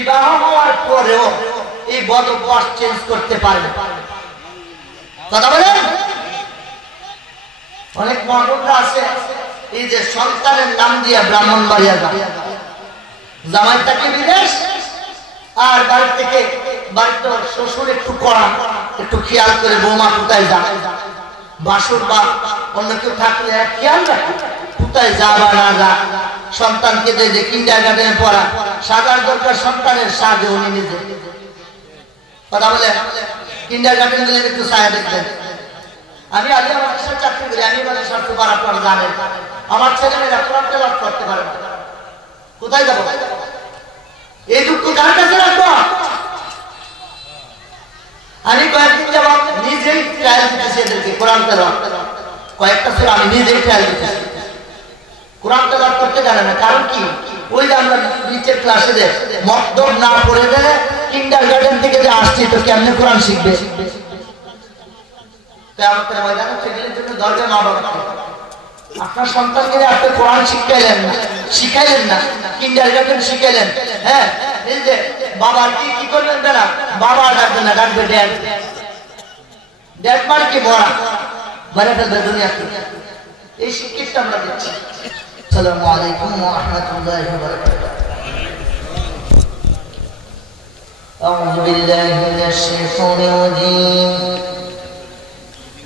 বিবাহ হওয়ার পরেও এই বদ অভ্যাস চেঞ্জ করতে পারবে কথা বলেন। অনেক মহল্লা আছে এই যে সন্তানের নাম দিয়ে ব্রাহ্মণবাড়িয়া যায়, জামাই থাকে বিদেশ আর বাড়ি থেকে বাড়িতে শ্বশুর একটু করা, একটু খেয়াল করে বৌমা কোথায় যায়, বাসুর বা অন্য কেউ থাকলে খেয়াল রাখে কোথায় যা বা না যা। সন্তানকে যে কিন্ডারগার্টেনে পড়া সাজার দরকার, সন্তানের সাজে উনি নিজে কথা বলে কিন্ডারগার্টেন গেলে একটু ছায়া দেখবেন। আমি আলিয়া মাদ্রাসায় চাকরি করি, আমি মানে স্বার্থ পার আপনারা জানেন আমার ছেলেমেয়েরা কোরআন তেলাওয়াত করতে পারে না, কোথায় যাবো? এই দুঃখ কার কাছে রাখবো? আমি কয়েকদিন যাবত নিজেই ট্রায়াল দিতেছি এদেরকে কোরআন তেলাওয়াত, কয়েকটা ছিল আমি নিজেই ট্রায়াল দিতেছি। কোরআন তেলাওয়াত করতে জানে না, কারণ কি ওই যে আমরা নিচের ক্লাসে যে মক্তব না পড়ে দেয় কিন্ডারগার্টেন থেকে যে আসছি তো কেমনে কোরআন শিখবে? কিয়ামতের ময়দানে সেগুলোর জন্য দরকার মা বাবা। আপনার সন্তানকে আপনি কোরআন শিখাইলেন না, কিন্ডারগার্টেন শিখাইলেন, হ্যাঁ এই যে বাবার কি করবেন না, বাবা ডাকবে না, ডাকবে ড্যাড। ড্যাড মানে কি মরা, মানে ফেলবে দুনিয়াতে। এই শিক্ষিতটা আমরা দিচ্ছি। আসসালামু আলাইকুম ওয়া রাহমাতুল্লাহি ওয়া বারাকাতুহু। আউযু বিল্লাহি মিনাশ শাইতানির রাজীম।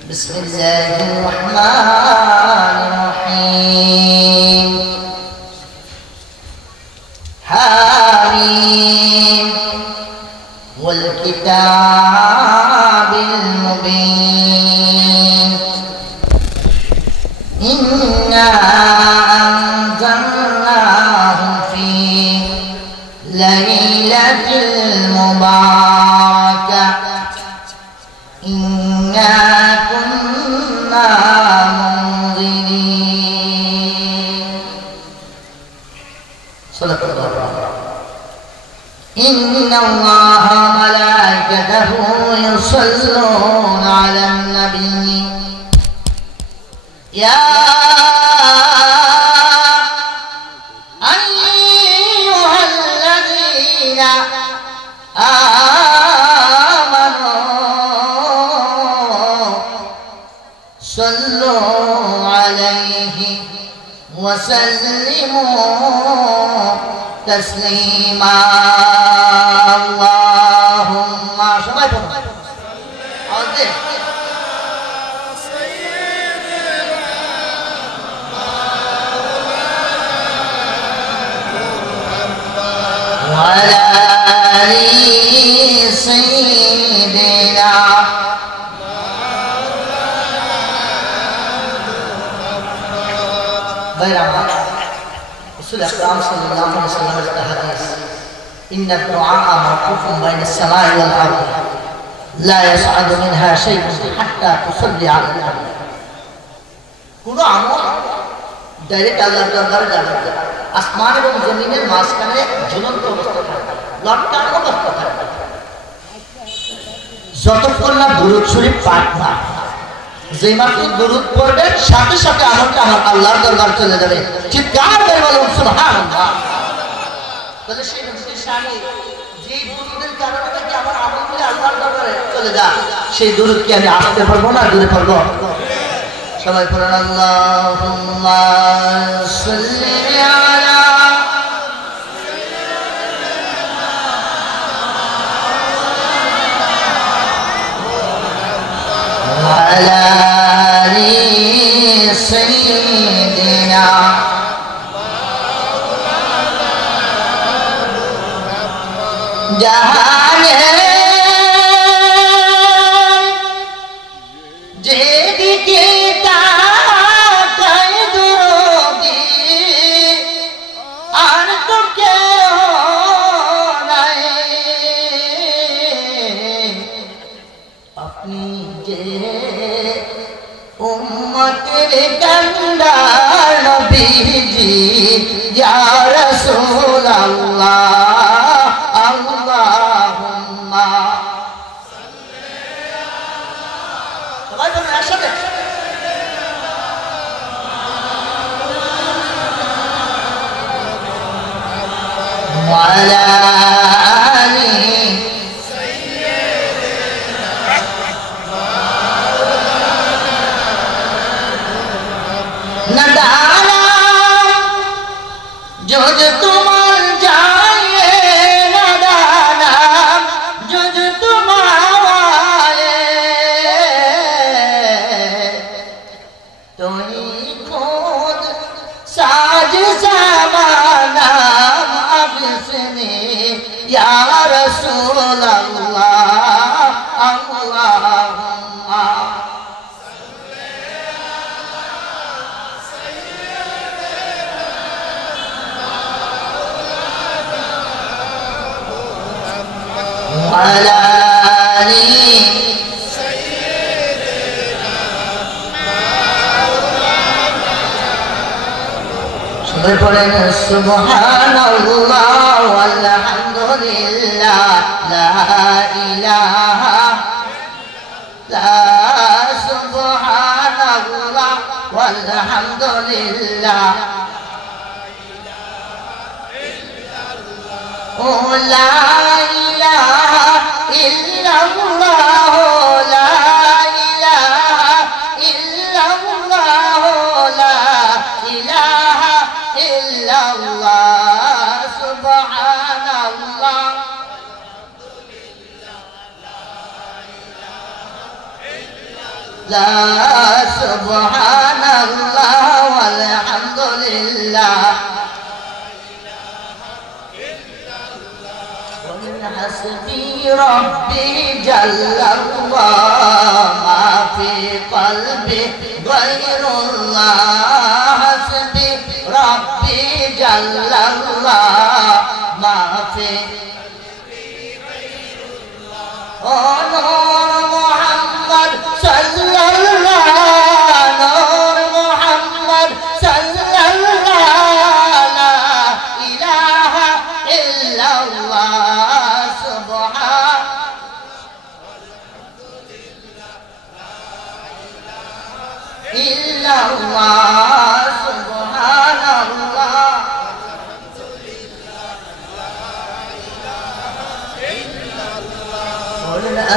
বিসমিল্লাহির রাহমানির রাহিম। হামিম ওয়াল কিতাবিল মুবিন। ইন্না আনজালনাহু ফি লাইলাতিল মুবারাকাহ। ইন্না কুন্না মুনজিরিন। সাল্লাল্লাহু ইন্নাল্লাহা ওয়া মালাইকাতাহু ইউসাল্লুনা আলান নাবী। ইয়া আইয়ুহাল্লাযীনা আমানু সাল্লু আলাইহি ওয়া সাল্লিমু তাসলিমা। আল্লাহুম্মা সবাই পড়ো আওয়াজে وعلى آل سيدنا بيرما رسول أكرم صلى الله عليه وسلم الحديث إن الدعاء موقوف بين السماء والأرض لا يصعد منها شيء حتى تصلي على النبي। কোনো আমল ডাইরেক্ট আল্লাহর দরবারে যাবে, আসমান এবং জমিনের মাঝখানে ঝুলন্ত অবস্থা থাকবে, লটকানো অবস্থা থাকবে, যতক্ষণ না দুরূদ শরীফ পাঠ না। যেই মাত্র দুরূদ পড়বেন সাথে সাথে আমলটা আমার আল্লাহর দরবারে চলে যাবে। চিৎকার করে বলুন সুবহানাল্লাহ। তাহলে সেই নবীর শানে যেই দুরূদের কারণে কি আমার আমলগুলো আল্লাহর দরবারে চলে যায়, সেই দুরূদ কি আমি আসতে পারবো না দূরে পারবো? সবাই পড়েন আল্লাহুম্মা সাল্লি আলা ওয়া আলা আলি সাইয়্যিদিনা জাহানে যেদিকে কান্দার নবীজি ইয়া রাসূলুল্লাহ। আল্লাহুম্মা সবাই বলুন একসাথে وعلى ইয়া রাসূলুল্লাহ আল্লাহুম্মা وعلى آل سيدنا سبحان الله والحمد لله لا إله لا سبحان الله والحمد لله لا إله إلا الله لا إله إلا الله لا إله إلا الله سبحان الله لا سبحان الله والحمد لله حسبي ربي جل الله ما في قلبي غير الله حسبي ربي جل الله ما في نور محمد صلى الله نور محمد صلى الله لا إله إلا الله إلا الله سبحان الله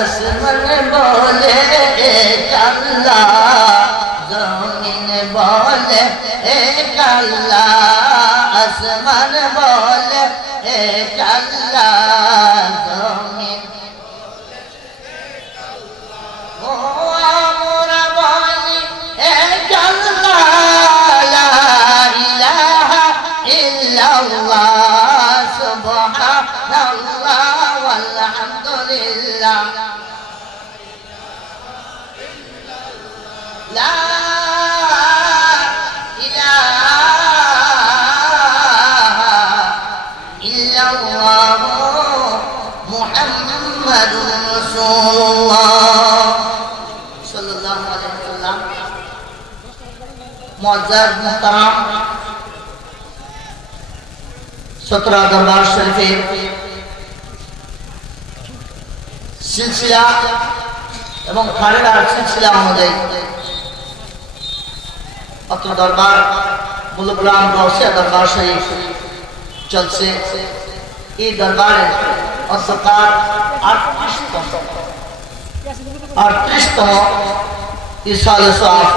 আসমান বলে এক আল্লাহ জমিন বলে এক আল্লাহ আসমান বলে এক আল্লাহ জমিন لا إله إلا الله محمد رسول الله صلى الله عليه وسلم معزز محترم 17 দরবার শরীফের সিলসিলা এবং খালেদার সিলসিলা অনুযায়ী অত্র দরবার বুলুগ্রাম রওশিয়া দরবার শরীফ চলছে। এই দরবারে অন্তকার 38তম ইরশাদে সওয়াব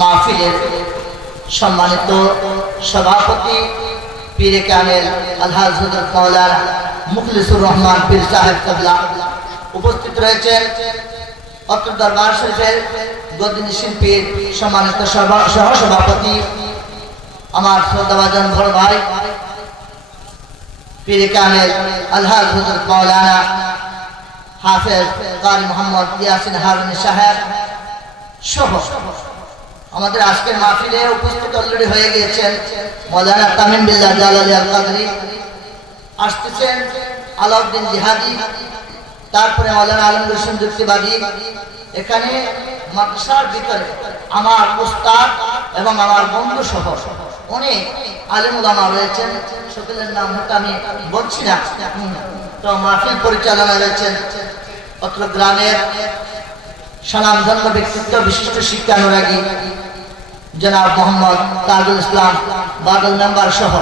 মাহফিলের সম্মানিত সভাপতি পীরে কামেল আলহাজ হযরত মাওলানা মুখলিসুর রহমান পীর সাহেব কিবলা উপস্থিত রয়েছেন। অত্র দরবার শরীফের গদিনী শিল্পীর সম্মানিত সহসভাপতি আমার শ্রদ্ধাভাজন বড় ভাই পীরে কামেল আলহাজ হযরত মাওলানা হাফেজ কারি মোহাম্মদ ইয়াসিন হারুনি সাহেব সহ আমাদের আজকের মাহফিলে উপস্থিত অলরেডি হয়ে গিয়েছেন মাওলানা তামিম বিল্লাহ জালালি আল কাদরি, আসতেছেন আলাউদ্দিন জিহাদি, তারপরে মাওলানা আলমগীর হোসেন যুক্তিবাদী। এখানে মাদ্রাসার ভিতরে আমার উস্তাদ এবং আমার বন্ধু সহ অনেক আলেম ওলামা রয়েছেন, সকলের নাম হয়তো আমি বলছি না। তো মাহফিল পরিচালনা রয়েছেন অত্র গ্রামের স্বনামধন্য ব্যক্তিত্ব বিশিষ্ট শিক্ষানুরাগী জনাব মোহাম্মদ তাজুল ইসলাম বাদল মেম্বার সহ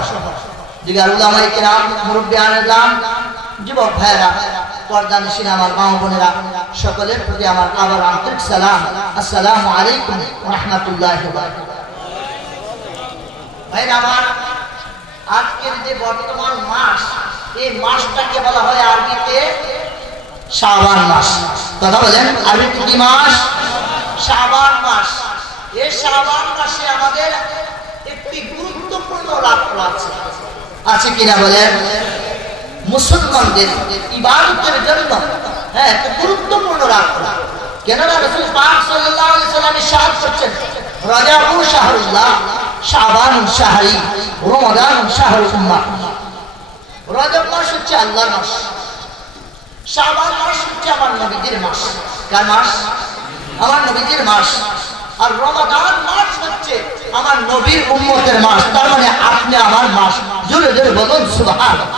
দিগার উলামায়ে কিরাম, মুরব্বিয়ানে ইসলাম, যুবক ভাইরা, পর্দানশীন আমার মা বোনেরা, সকলের প্রতি আমার আবার আন্তরিক সালাম। আসসালামু আলাইকুম ওয়া রাহমাতুল্লাহি ওয়া বারাকাতুহু। ভাইরা আমার, আজকের যে বর্তমান মাস, এই মাসটাকে বলা হয় আরবিতে শাবান মাস। কথা বলেন, আরবিতে কি মাস? শাবান মাস। এই শাবান মাসে আমাদের একটি গুরুত্বপূর্ণ রাত্র আছে, আছে কিনা বলেন? মুসলমানদের ইবাদতের জন্য একটা গুরুত্বপূর্ণ রাত। কেননা রাসূল পাক সাল্লাল্লাহু আলাইহি ওয়াসাল্লাম ইরশাদ করছেন, রাজাবু শাহরুল্লাহ, শাবান শাহরি, রমাদান শাহরুল উম্মাহ। রজব মাস হচ্ছে আল্লাহর মাস, শাবান মাস হচ্ছে আমার নবীজির মাস। কার মাস? আমার নবীজির মাস। আর রমাদান মাস হচ্ছে আমার নবীর উম্মতের মাস। তার মানে আপনি আমার মাস। জোরে জোরে বলুন সুবহানাল্লাহ।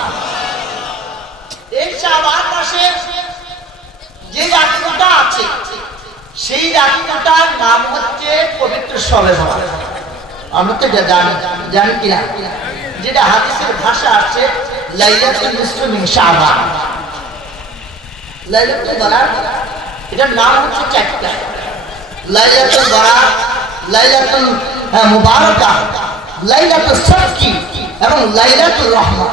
এই শাবান মাসে যে রাতটা আছে, সেই রাতটার নাম হচ্ছে পবিত্র শবে বরাত। আমরা তো জানি কিনা, যেটা হাদিসের ভাষা আছে লাইলাতুল নিসফি মিন শাবান। লাইলাতুল বরাত এটার নাম হচ্ছে চারটা: লাইলাতুল বরাত, লাইলাতুল মুবারাকা, লাইলাতুল সাদকি এবং লাইলাতুল রহমা।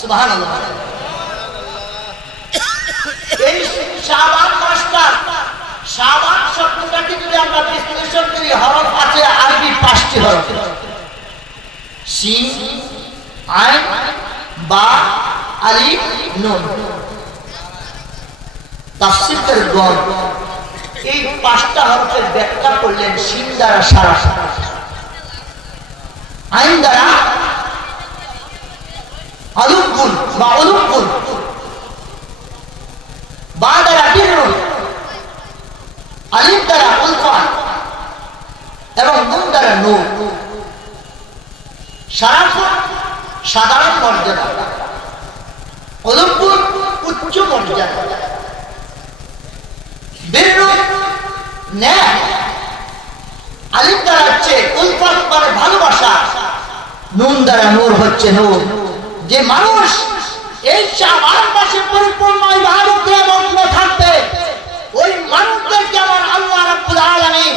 সুবহানাল্লাহ। এই শাবান মাসটা, শাবান শব্দটাকে যদি আমরা বিশ্লেষণ করি, হরফ আছে আরবি 5টি হরফ: শিন, আইন, বা, আলিফ, নুন। তাফসীরের গণ এই 5টা হরফের ব্যাখ্যা করলেন শিন দ্বারা সারা, আইন দ্বারা আলুকুল বা অলুকুল, বা দ্বারা বিরুল, আলিফ দ্বারা উলফান এবং নুন দ্বারা নূর। সারাফত সাধারণ মর্যাদা, অলুকুল উচ্চ মর্যাদা, বিরুল ন্যায়, আলিফ দ্বারা হচ্ছে উলফাত মানে ভালোবাসা, নুন দ্বারা নূর হচ্ছে নূর। যে মানুষ এই শাবান মাসে পরিপূর্ণ ইবাদতে মগ্ন থাকবে, ওই মানুষদেরকে আমার আল্লাহ রাব্বুল আলামিন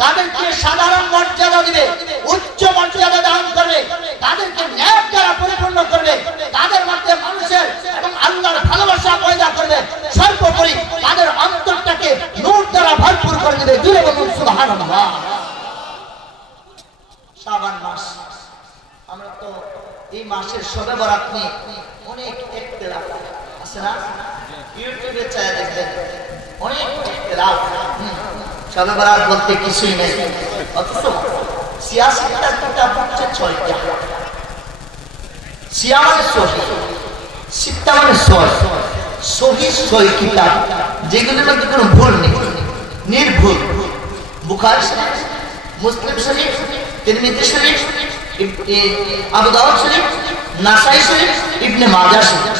তাদেরকে সাধারণ মর্যাদা দিবে, উচ্চ মর্যাদা দান করবে, তাদেরকে ন্যায় দ্বারা পরিপূর্ণ করবে, তাদের মধ্যে মানুষের এবং আল্লাহর ভালোবাসা পয়দা করবে, সর্বোপরি তাদের অন্তরটাকে নূর দ্বারা ভরপুর করে দেবে। জুড়ে বলুন সুবহানাল্লাহ। শাবান মাস, আমরা তো এই মাসের শবে বরাত নিয়ে অনেক ইখতিলাফ আছে না? ইউটিউবে চায় দেখবেন অনেক ইখতিলাফ। শবে বরাত বলতে কিছুই নেই, অথচ সিয়াসিতার কিতাব হচ্ছে 6টা। সিয়া মানে সহি, সিত্তা মানে সহি, সহি কিতাব, যেগুলোর মধ্যে কোনো ভুল নেই, নির্ভুল। বুখারী শরীফ, মুসলিম শরীফ, তিরমিজি শরীফ, আবু দাউদ শরীফ, নাসাই শরীফ, ইবনে মাজাহ শরীফ।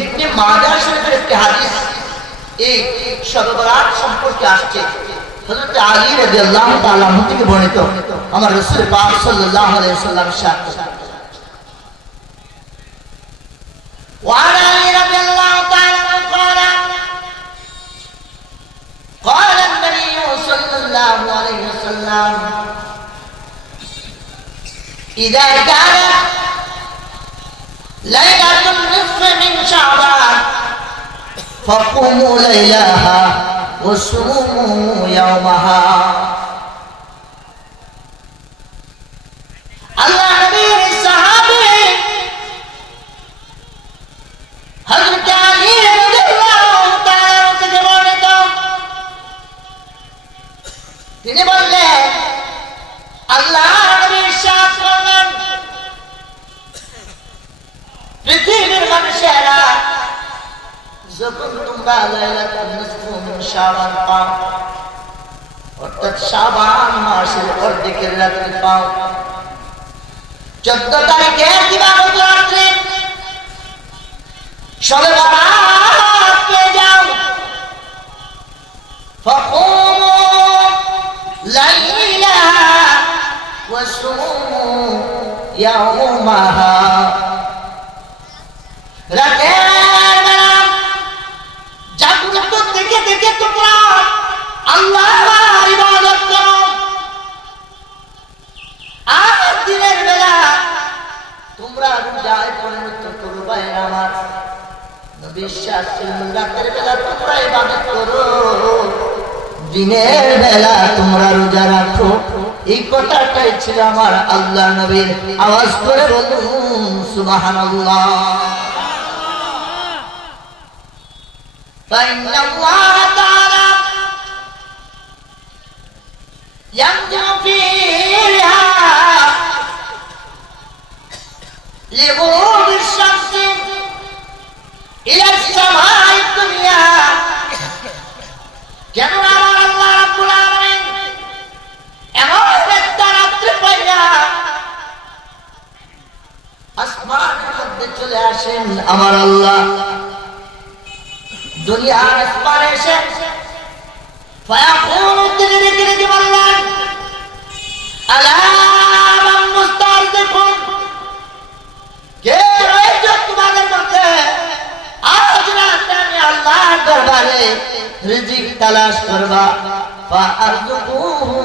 ইবনে মাজাহ শরীফের একটি হাদিস এই শবে বরাত সম্পর্কে আসছে। হযরত আলী রাদিয়াল্লাহু তাআলা আনহু থেকে বর্ণিত, আমার রাসূল পাক সাল্লাল্লাহু আলাইহি ওয়াসাল্লাম ইরশাদ করেন, وعن علي رضي الله تعالى عنه قال النبي صلى الله عليه وسلم إذا كانت ليلة النصف من شعبان فقوموا ليلها وصوموا يومها. الله نبي الصحابي حضرت علي رضي الله تعالى عنه থেকে বর্ণিত, তিনি বললেন আল্লাহ নবী ইরশাদ করলেন, পৃথিবীর মানুষেরা যখন তোমরা লাইলাতুন নিসফ মিন শাবান পাও, অর্থাৎ শাবান মাসের অর্ধেকের রাত্রি পাও, 14 তারিখের দিবাগত রাত্রি শবে বরাত পেয়ে যাও, ফাকুমু লাইলাহা ওয়াসুমু ইয়াওমাহা। রাতের বেলা জাগ্রত থেকে থেকে তোমরা আল্লাহর ইবাদত করো, আর দিনের বেলা তোমরা রোজায় পরিণত করো। ভাইরা আমার, বিশ্বাস রাতের বেলা তোমরা ইবাদত করো, দিনের বেলা তোমরা রোজা রাখো। এই কথাটাই ছিল আমার আল্লাহ নবীর। আওয়াজ করে বলুন সুবহানাল্লাহ। فإن الله تعالى ينزل فيها لغروب الشمس إلى السماء الدنيا কেন আমার আল্লাহ রাব্বুল আলামিন এমন একটা রাত্রি পাইয়া আসমানের মধ্যে চলে আসেন আমার আল্লাহ দুনিয়ার আসমানে এসে ফায়াকুলু দিকে বললেন আলা মান মুস্তারদিকুন কে রয়েছে তোমাদের মধ্যে আজ রাতে আমি আল্লাহর দরবারে রিজিক তালাশ করবা ফাআরযুকুহু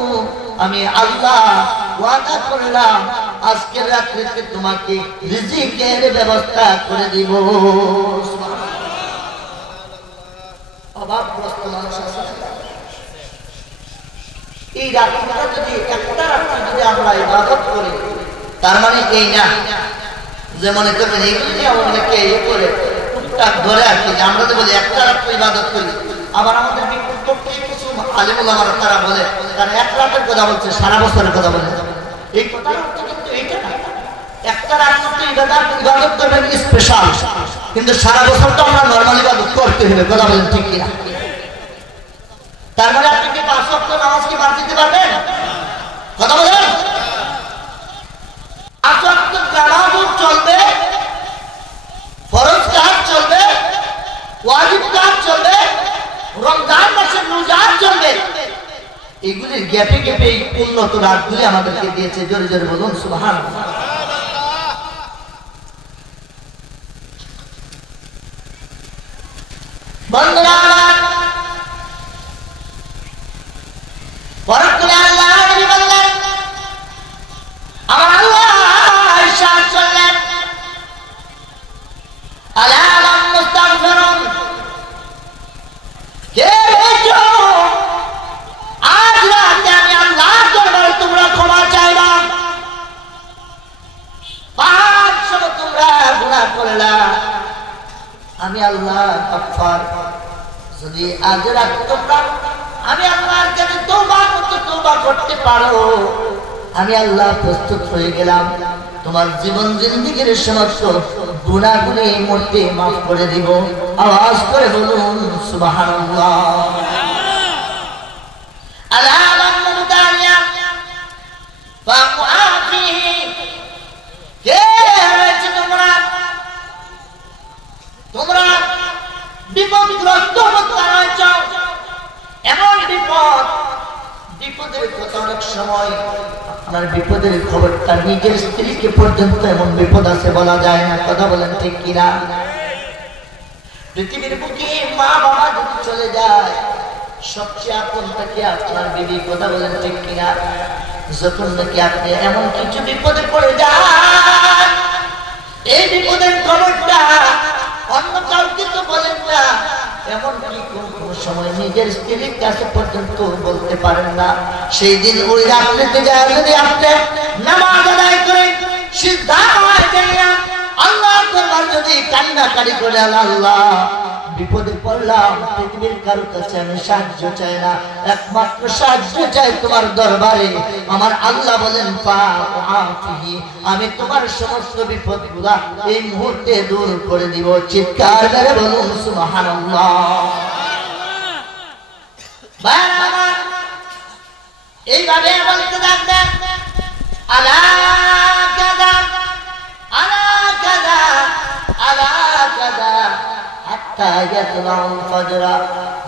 আমি আল্লাহ ওয়াদা করলাম আজকের রাতে তোমাকে রিজিকের ব্যবস্থা করে দিব অভাবগ্রস্ত মানুষ আছে এই রাতটা যদি একটা রাত্রি যদি আমরা ইবাদত করি তার মানে এই না যে মনে করবেন এইগুলি আমাদেরকে ইয়ে করে টুকটাক ধরে আর কি আমরা তো বলি একটা রাত্রি ইবাদত করি আবার আমাদের বিপক্ষে কিছু আলেম ওলামারা তারা বলে কারণ এক রাতের কথা বলছে সারা বছরের কথা বলে এই কথা কিন্তু এইটা না একটা রাত্রি ইবাদত করবেন স্পেশাল কিন্তু সারা বছর তো আমরা নরমাল ইবাদত করতে হবে কথা বলেন ঠিক কিনা তার মানে আপনি কি 5 ওয়াক্ত নামাজ কি বাদ দিতে পারবেন কথা বলেন 5 ওয়াক্ত নামাজও চলবে ফরজ কাজ চলবে ওয়াজিব কাজ চলবে রমজান মাসে রোজা চলবে এগুলির গ্যাপে গ্যাপে এই উন্নত রাতগুলি আমাদেরকে দিয়েছে জোরে জোরে বলুন সুবহানাল্লাহ বন্ধুরা পরকালে আল্লাহ নবী বললেন আমার আল্লাহ ইরশাদ করলেন আলা মান মুস্তাগফিরুন কে বলছো আজ রাতে আমি আল্লাহর দরবারে তোমরা ক্ষমা চাইবা 500 তোমরা গুনাহ করলা আমি আল্লাহ গফফার যদি আজ রাতে তোমরা আমি আল্লাহর কাছে তওবা করতে পারো আমি আল্লাহ প্রস্তুত হয়ে গেলাম তোমার জীবন জিন্দেগীর সমস্ত গুনাহগুলো এই মুহূর্তে maaf করে দিব আওয়াজ করে বলুন সুবহানাল্লাহ আলা মান মুতালিয়া ফাআফিহি কে রয়েছে তোমরা বিপদগ্রস্ত অবস্থায় রয়েছো এমন বিপদের কথা অনেক সময় আপনার বিপদের খবরটা নিজের স্ত্রীকে পর্যন্ত এমন বিপদ আছে বলা যায় না কথা বলেন ঠিক কিনা পৃথিবীর বুকে মা বাবা যদি চলে যায় সবচেয়ে আপন থাকে আপনার বিবি কথা বলেন ঠিক কিনা যখন নাকি আপনি এমন কিছু বিপদে পড়ে যান এই বিপদের খবরটা অন্য কাউকে তো বলেন না এমন কি কোন সময় নিজের স্ত্রীর কাছে পর্যন্ত বলতে পারেন না সেই দিন ওই রাত্রিতে যায় যদি আপনি নামাজ আদায় করেন সিজদায় যাইয়া আল্লাহর দরবারে যদি কান্নাকাটি করে আল্লাহ বিপদে পড়লাম পৃথিবীর কারো কাছে আমি সাহায্য চাই না একমাত্র সাহায্য চাই তোমার দরবারে আমার আল্লাহ বলেন ফাআফিহি আমি তোমার সমস্ত বিপদগুলো এই মুহূর্তে দূর করে দিব চিৎকার করে বলুন সুবহানাল্লাহ বারবার এইভাবে বলতে থাকবেন আলা কাদা আলা কাদা আলা কাদা হাত্তা ইয়াতলাউল ফজর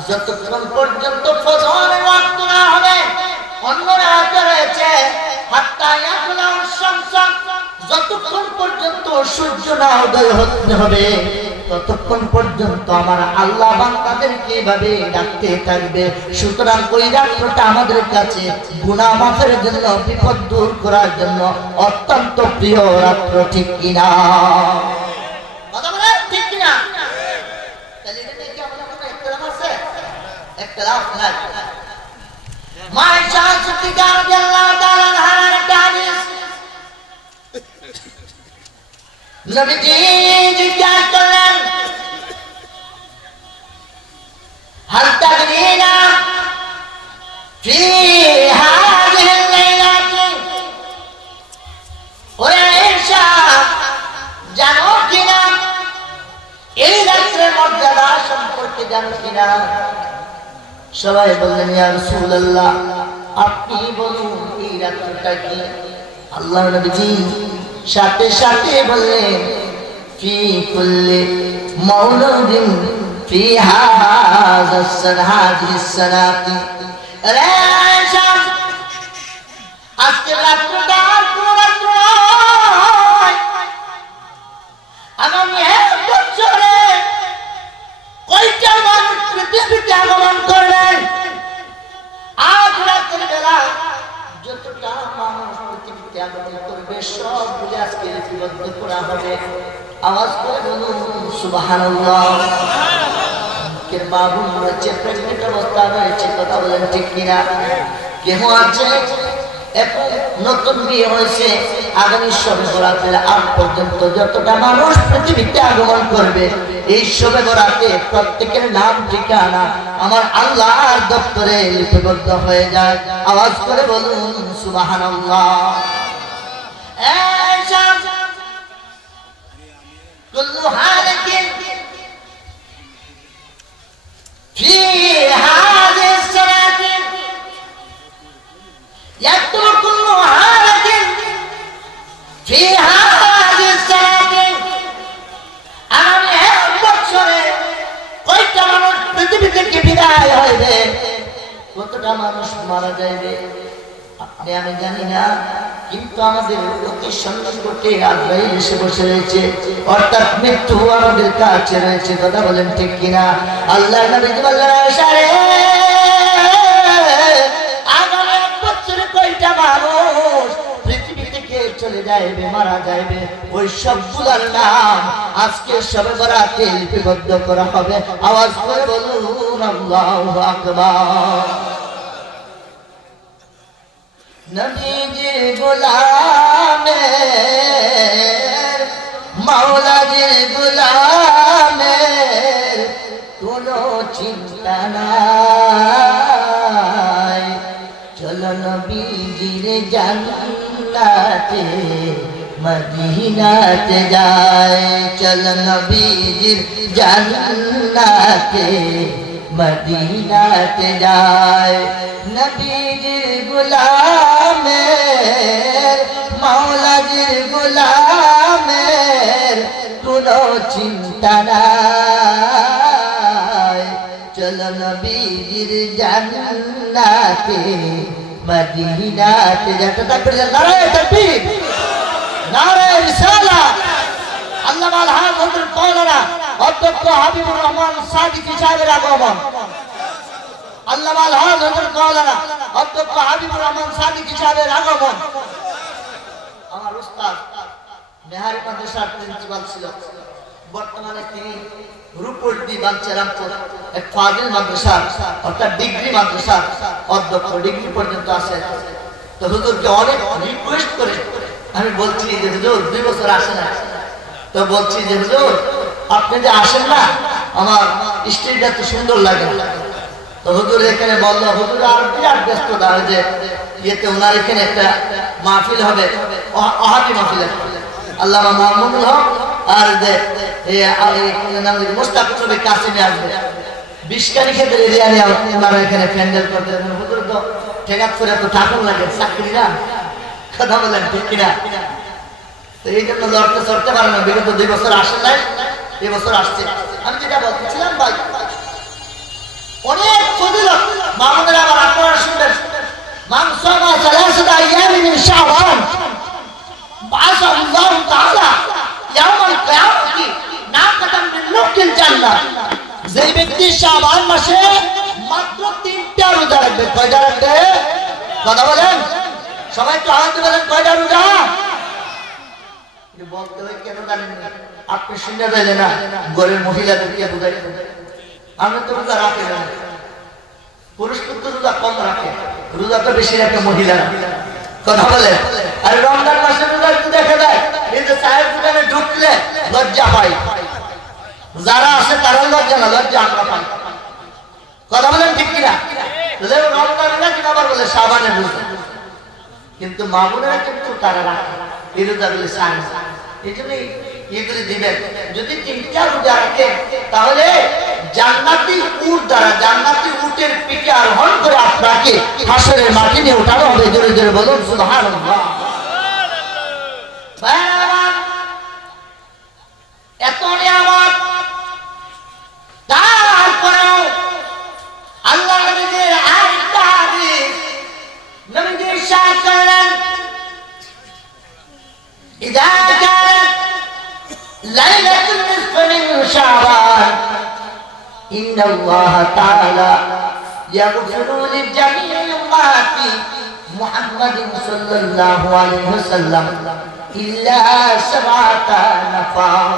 যতক্ষণ পর্যন্ত ফজরের ওয়াক্ত না হবে অন্য রাতে রয়েছে হাত্তা ইয়াতলাউল শামস যতক্ষণ পর্যন্ত সূর্য না উদয় হতে হবে ততক্ষণ পর্যন্ত আমার আল্লাহ বান্দাদেরকে এইভাবে ডাকতে থাকবে সুতরাং ওই রাত্রটা আমাদের কাছে গুনাহ মাফের জন্য বিপদ দূর করার জন্য অত্যন্ত প্রিয় রাত্র ঠিক কিনা কথা বলেন ঠিক কিনা তাহলে এটা কি আমাদের কোনো ইখতিলাফ আছে ইখতিলাফ নাই মা আয়েশা সিদ্দিকা রাদিয়াল্লাহু তাআলা আনহার একটা হাদিস নবীজি জিজ্ঞাসা করলেন মর্যাদা সম্পর্কে জানো কিনা? সবাই বললেন ইয়া রাসূলুল্লাহ, আপনি বলুন এই রাত্রিটা কি? আল্লাহর নবীজি সাথে সাথে বললেন ফি কুল্লি মাউলুদিন ফি হাযাস সানাতি। আজকে রাত্রটা কোন রাত্র নয়, আগামী 1 বছরে কয়টা মানুষ পৃথিবীতে আগমন করবেন? আজ রাতের বেলা যতটা মানুষ পৃথিবীতে আগমন করবে সবগুলি আজকে লিপিবদ্ধ করা হবে। আওয়াজ করে বলুন সুবহানাল্লাহ। কে বাবু রয়েছে, প্রেগনেন্ট অবস্থা রয়েছে, কথা বলেন ঠিক কিনা? কেহ আছে এখন নতুন বিয়ে হয়েছে, আগামী শবে বরাতের আগ পর্যন্ত যতটা মানুষ পৃথিবীতে আগমন করবে এই শবে বরাতে প্রত্যেকের নাম ঠিকানা আমার আল্লাহর দপ্তরে লিপিবদ্ধ হয়ে যায়। আওয়াজ করে বলুন সুবহানাল্লাহ। কুল্লু হালাকিন ফি হাযিস সালাতি ইয়াকতুলু কুল্লু হালাকিন ফি হাযিস সালাতি। আগামী 1 বছরে কয়টা মানুষ পৃথিবী থেকে বিদায় হইবে, কতটা মানুষ মারা যাইবে আপনি আমি জানি না, কিন্তু আমাদের অতি সন্নিকটে আজরাইল এসে বসে রয়েছে, অর্থাৎ মৃত্যু আমাদের কাছে রয়েছে। কথা বলেন ঠিক কিনা? আল্লাহর নবী বললেন আয়েশারে, আগামী 1 বছরে কয়টা মানুষ পৃথিবী থেকে চলে যাইবে, মারা যাইবে, ওই সবগুলোর নাম আজকে শবে বরাতে লিপিবদ্ধ করা হবে। আওয়াজ করে বলুন আল্লাহু আকবার। নবীজির গোলামের মাওলাজির গোলামের কোনো চিন্তা নাই, চলো নবীজির জান্নাতে মদিনাতে যায়, চলো নবীজির জান্নাতে মদিনাতে যায়। নবীজির গোলামের মাওলাজির গোলামের কোনো চিন্তা নাই, চলো নবীজির জান্নাতে মদিনাতে যায়। তাকবীর, নারায়ে তাকবীর, নারায়ে রিসালাত। আল্লামা আল-হাজ হযরত মাওলানা অধ্যক্ষ হাবিবুর রহমান সাদিক সাহেবের আগমন। আল্লামা আল-হাজ হযরত মাওলানা অধ্যক্ষ হাবিবুর রহমান সাদিক সাহেবের আগমন। আমার উস্তাদ মেহারি মাদ্রাসার প্রিন্সিপাল ছিল, বর্তমানে তিনি রূপলদি বাঞ্চারামপুর এক ফাজিল মাদ্রাসা অর্থাৎ ডিগ্রি মাদ্রাসার অধ্যক্ষ, ডিগ্রি পর্যন্ত আছেন। তো হুজুরকে অনেক রিকোয়েস্ট করে আমি বলছি যে হুজুর 2 বছর আসেন না, তো বলছি যে হুজুর আপনি যে আসেন না আমার স্টেজটা তো সুন্দর লাগে। তো হুজুর এখানে বললো, হুজুর আর বিরাট ব্যস্ততা যে ইয়েতে ওনার এখানে একটা মাহফিল হবে, ওহাবি মাহফিল, আল্লামা মাহমুদুল হক আর যে মোস্তাক কবি কাসিমে আসবে, 20 কানি ক্ষেত্রে এরিয়া নিয়ে ওনারা এখানে প্যান্ডেল করতে। হুজুর তো ঠেকাত করে তো ঠাকুর লাগে চাকরি না, কথা বলেন ঠিক কিনা? তো এই জন্য লড়তে চড়তে পারে না, বিগত 2 বছর আসে নাই, এই বছর আসছে। আমি যেটা বলতেছিলাম ভাই, অনেক ফজিলত মাহমুদের, আবার আপনারা শুনবেন মান সামা সালাসাত আইয়ামিন মিন শাবান বাসা আল্লাহু তাআলা ইয়াউমাল কিয়ামতি নাকাতাম মিন লুকিল জান্নাহ। যে ব্যক্তি শাবান মাসে মাত্র 3টা রোজা রাখবে, কয়টা রাখবে? কথা বলেন সবাই, তো হাতে বলেন কয়টা রোজা? বলতে হয় কেন জানেন? আপনি শুনে যাইলেন না, ঘরের মহিলাদেরকে বুঝাই, আমরা তো রোজা রাখি না, পুরুষ কিন্তু রোজা কম রাখে, রোজা তো বেশি রাখে মহিলারা। কথা বলে আর রমজান মাসে রোজা একটু দেখা যায়, এই যে চায়ের দোকানে ঢুকলে লজ্জা পাই, যারা আসে তারা লজ্জা না, লজ্জা আমরা পাই। কথা বলেন ঠিক কিনা? রমজান না কিনা আবার বলে শাবানের রোজা, কিন্তু মা বোনেরা কিন্তু তারা রাখে এই রোজাগুলি চায়। এই জন্যই এগুলি দিবেন, যদি 3টা রোজা রাখে তাহলে জান্নাতি উট দ্বারা, জান্নাতি উটের পিঠে আরোহণ করে আপনাকে হাসরের মাটি নিয়ে উঠানো হবে। জোরে জোরে বলুন সুবহানাল্লাহ। এত নিয়ামত, তারপরেও আল্লাহ নবীর আরেকটা হাদিস নবীজি ইরশাদ করলেন, ইযা কানাত লাইলাতুল নিসফি মিন শাবান ইন্নাল্লাহা তাআলা ইয়াগফিরু লিজামিল উম্মাতি মুহাম্মাদিন সাল্লাল্লাহু আলাইহি ওয়াসাল্লাম ইল্লা সাবাতা নাফার।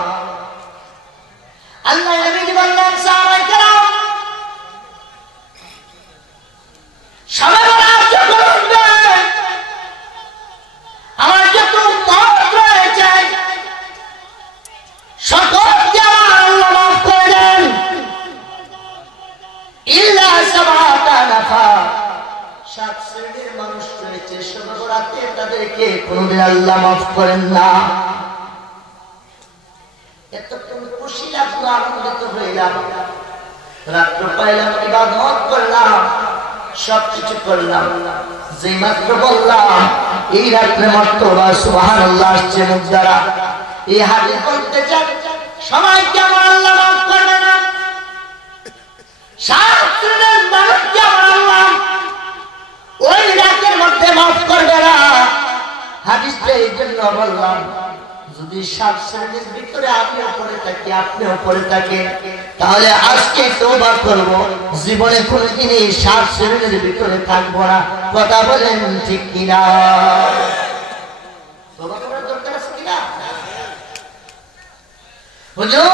আল্লাহ নবী বললেন, সাহাবায়ে কেরাম সবে বরাত যখন উঠবে, আমার যত উম্মত রয়েছে সকলকে আল্লাহ মাফ করে দেন, ইল্লা সাবাতা নাফার। 7 শ্রেণীর মানুষ রয়েছে সবে বরাতে, তাদেরকে কোনদিন আল্লাহ মাফ করেন না। এতক্ষণ খুশি লাগলো, আনন্দিত হইলাম, রাত্র পাইলাম, ইবাদত করলাম, সবকিছু করলাম, যে মাত্র বললাম এই রাত্রে মর্তবা সুবহানাল্লাহ আসছে মুখ দ্বারা, এই হাদিস বলতে চান সবাইকে আমার আল্লাহ মাফ করবে না, 7 শ্রেণীর মানুষকে আমার আল্লাহ ওই রাতের মধ্যে মাফ করবে না। হাদিসটা এই জন্য বললাম, যদি 7 শ্রেণীর ভিতরে আমিও পড়ে থাকি, আপনিও পড়ে থাকেন, তাহলে আজকে তওবা করব, জীবনে কোনোদিন এই 7 শ্রেণীর ভিতরে থাকবো না। কথা বলেন ঠিক কিনা? তওবা করার দরকার আছে কিনা? হুজুর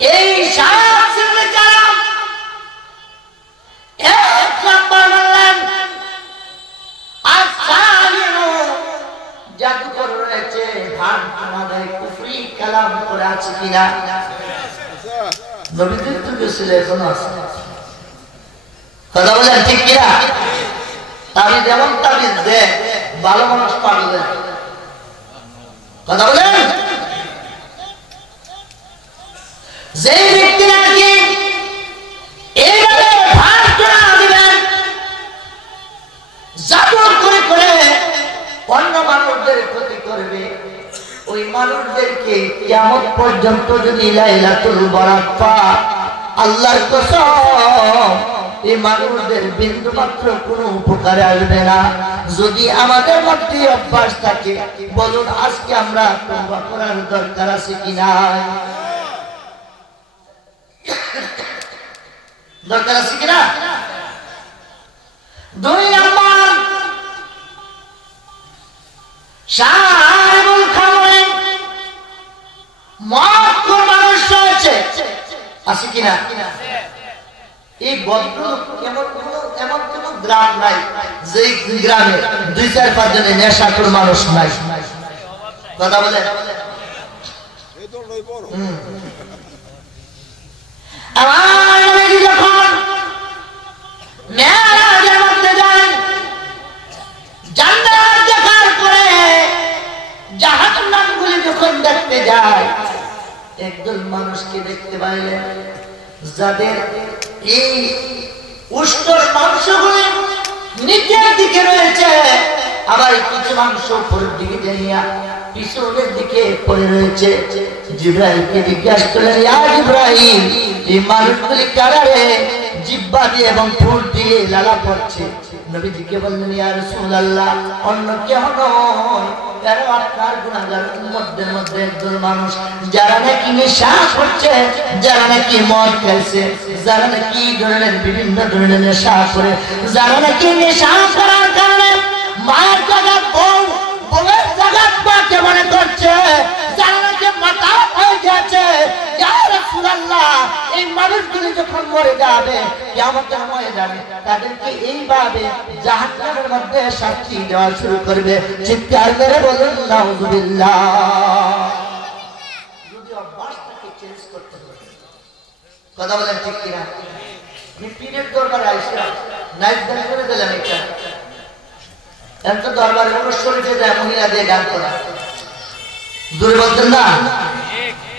এই 7 শ্রেণীর যারা এক নাম্বার বললেন জাদুকর রয়েছে, ভান আমাদের কুফরি কালাম করে আছে কিনা? নবীদের তো গেছিল, এখনো আছে। কথা বলেন ঠিক কিনা? তাবিজ এমন তাবিজ দে ভালো মানুষ পারবে। কথা বলেন, যে ব্যক্তি নাকি এইভাবে ভান করে দিবেন, জাদু করে করে অন্য মানুষদের ক্ষতি করবে, ওই মানুষদেরকে কিয়ামত পর্যন্ত যদি লাইলাতুল বরাত পায়, আল্লাহর কসম এই মানুষদের বিন্দু মাত্র কোনো উপকারে আসবে না। যদি আমাদের মধ্যে অভ্যাস থাকে, বলুন আজকে আমরা তওবা করার দরকার আছে কিনা? দরকার আছে কিনা? 2 নাম্বার, শারবুল খামরে মদ খোর মানুষ রয়েছে, আছে কিনা? এই ভদ্রলোক এমন কোন গ্রাম নাই যে গ্রামে 2-4-5 জনের নেশাখোর মানুষ নাই। কথা বলে আমার নবী যখন মেরাজের মধ্যে যান, জান্নাত দেখার পরে জাহান্নামগুলি যখন দেখতে যায়, একদল মানুষকে দেখতে পাইলেন যাদের এই উষ্ণর মাংসগুলি নিচের দিকে রয়েছে, আবার কিছু মাংস উপরের দিকে যাইয়া পিছনের দিকে পড়ে রয়েছে। জিবরাইলকে জিজ্ঞাসা করলেন, ইয়া জিবরাইল, এই মানুষগুলি কারা রে? জিহ্বা দিয়ে এবং ঠোঁট দিয়ে লালা পড়ছে। নবীজিকে বললেন, ইয়া রাসূলুল্লাহ, অন্য কেউ নয়, এরা আপনার গুনাহগার উম্মতদের মধ্যে একজন মানুষ, যারা নাকি নেশা করছে, যারা নাকি মদ খাইছে, যারা নাকি ধরনের বিভিন্ন ধরনের নেশা করে, যারা নাকি নেশা করার কারণে মায়ের জায়গায় বউ, বউয়ের জায়গায় মাকে মনে করছে, যারা নাকি মাথা হয়ে গেছে। ইয়া রাসূলুল্লাহ, এই মানুষগুলি যখন মরে যাবে, কিয়ামতের ময়দানে তাদেরকে এইভাবে জাহান্নামের মধ্যে শাস্তি দেওয়া শুরু করবে। চিৎকার করে বলুন নাউযুবিল্লাহ। যদি অভ্যাসটাকে চেঞ্জ করতে হবে, কথা বলেন ঠিক কিনা? আমি পীরের দরবারে আইছিলাম, নাইট গান করে দিলাম, একটা দরবারে অনুষ্ঠিত যায় মহিলা দিয়ে গান করা, দূরে বলতেন না,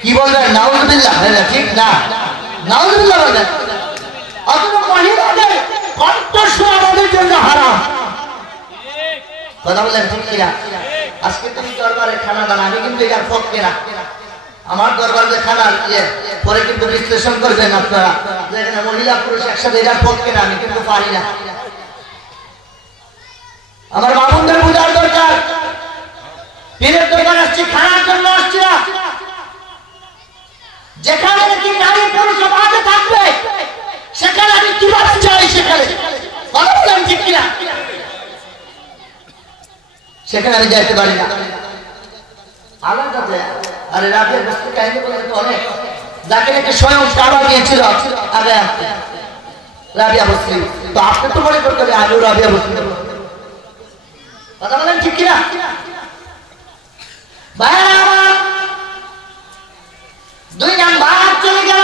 কি বলবেন? নাউজুবিল্লাহ। ঠিক না? নাউজুবিল্লাহ বলবেন। অথচ মহিলাদের কণ্ঠস্বর আমাদের জন্য হারাম। কথা বলেন ঠিক কিনা? আজকে তুমি দরবারে খানা দানা, আমি কিন্তু এটার পক্ষে না। আমার দরবার যে খানা পরে কিন্তু বিশ্লেষণ করবেন আপনারা, যেখানে মহিলা পুরুষ একসাথে, এটার পক্ষে না, আমি কিন্তু পারি না। আমার বাবুদের বোঝার দরকার, পীরের দরকার আসছি, খানার জন্য আসছি না। যেখানে নাকি নারী পুরুষ সমাজে থাকবে সেখানে আমি কিভাবে চাই, সেখানে বললাম ঠিক কিনা, সেখানে আমি যাইতে পারি না। আলাদা যায়। আরে রাতের বস্তু কাহিনী বলে তো অনেক, যাকে নাকি স্বয়ং কাবা দিয়েছিল আগে রাবিয়া বসরি, তো আপনি তো মনে করতে হবে আগে রাবিয়া বসরি। কথা বলেন ঠিক কিনা? ভাইরা আমার, 2 নাম্বার চলে গেল।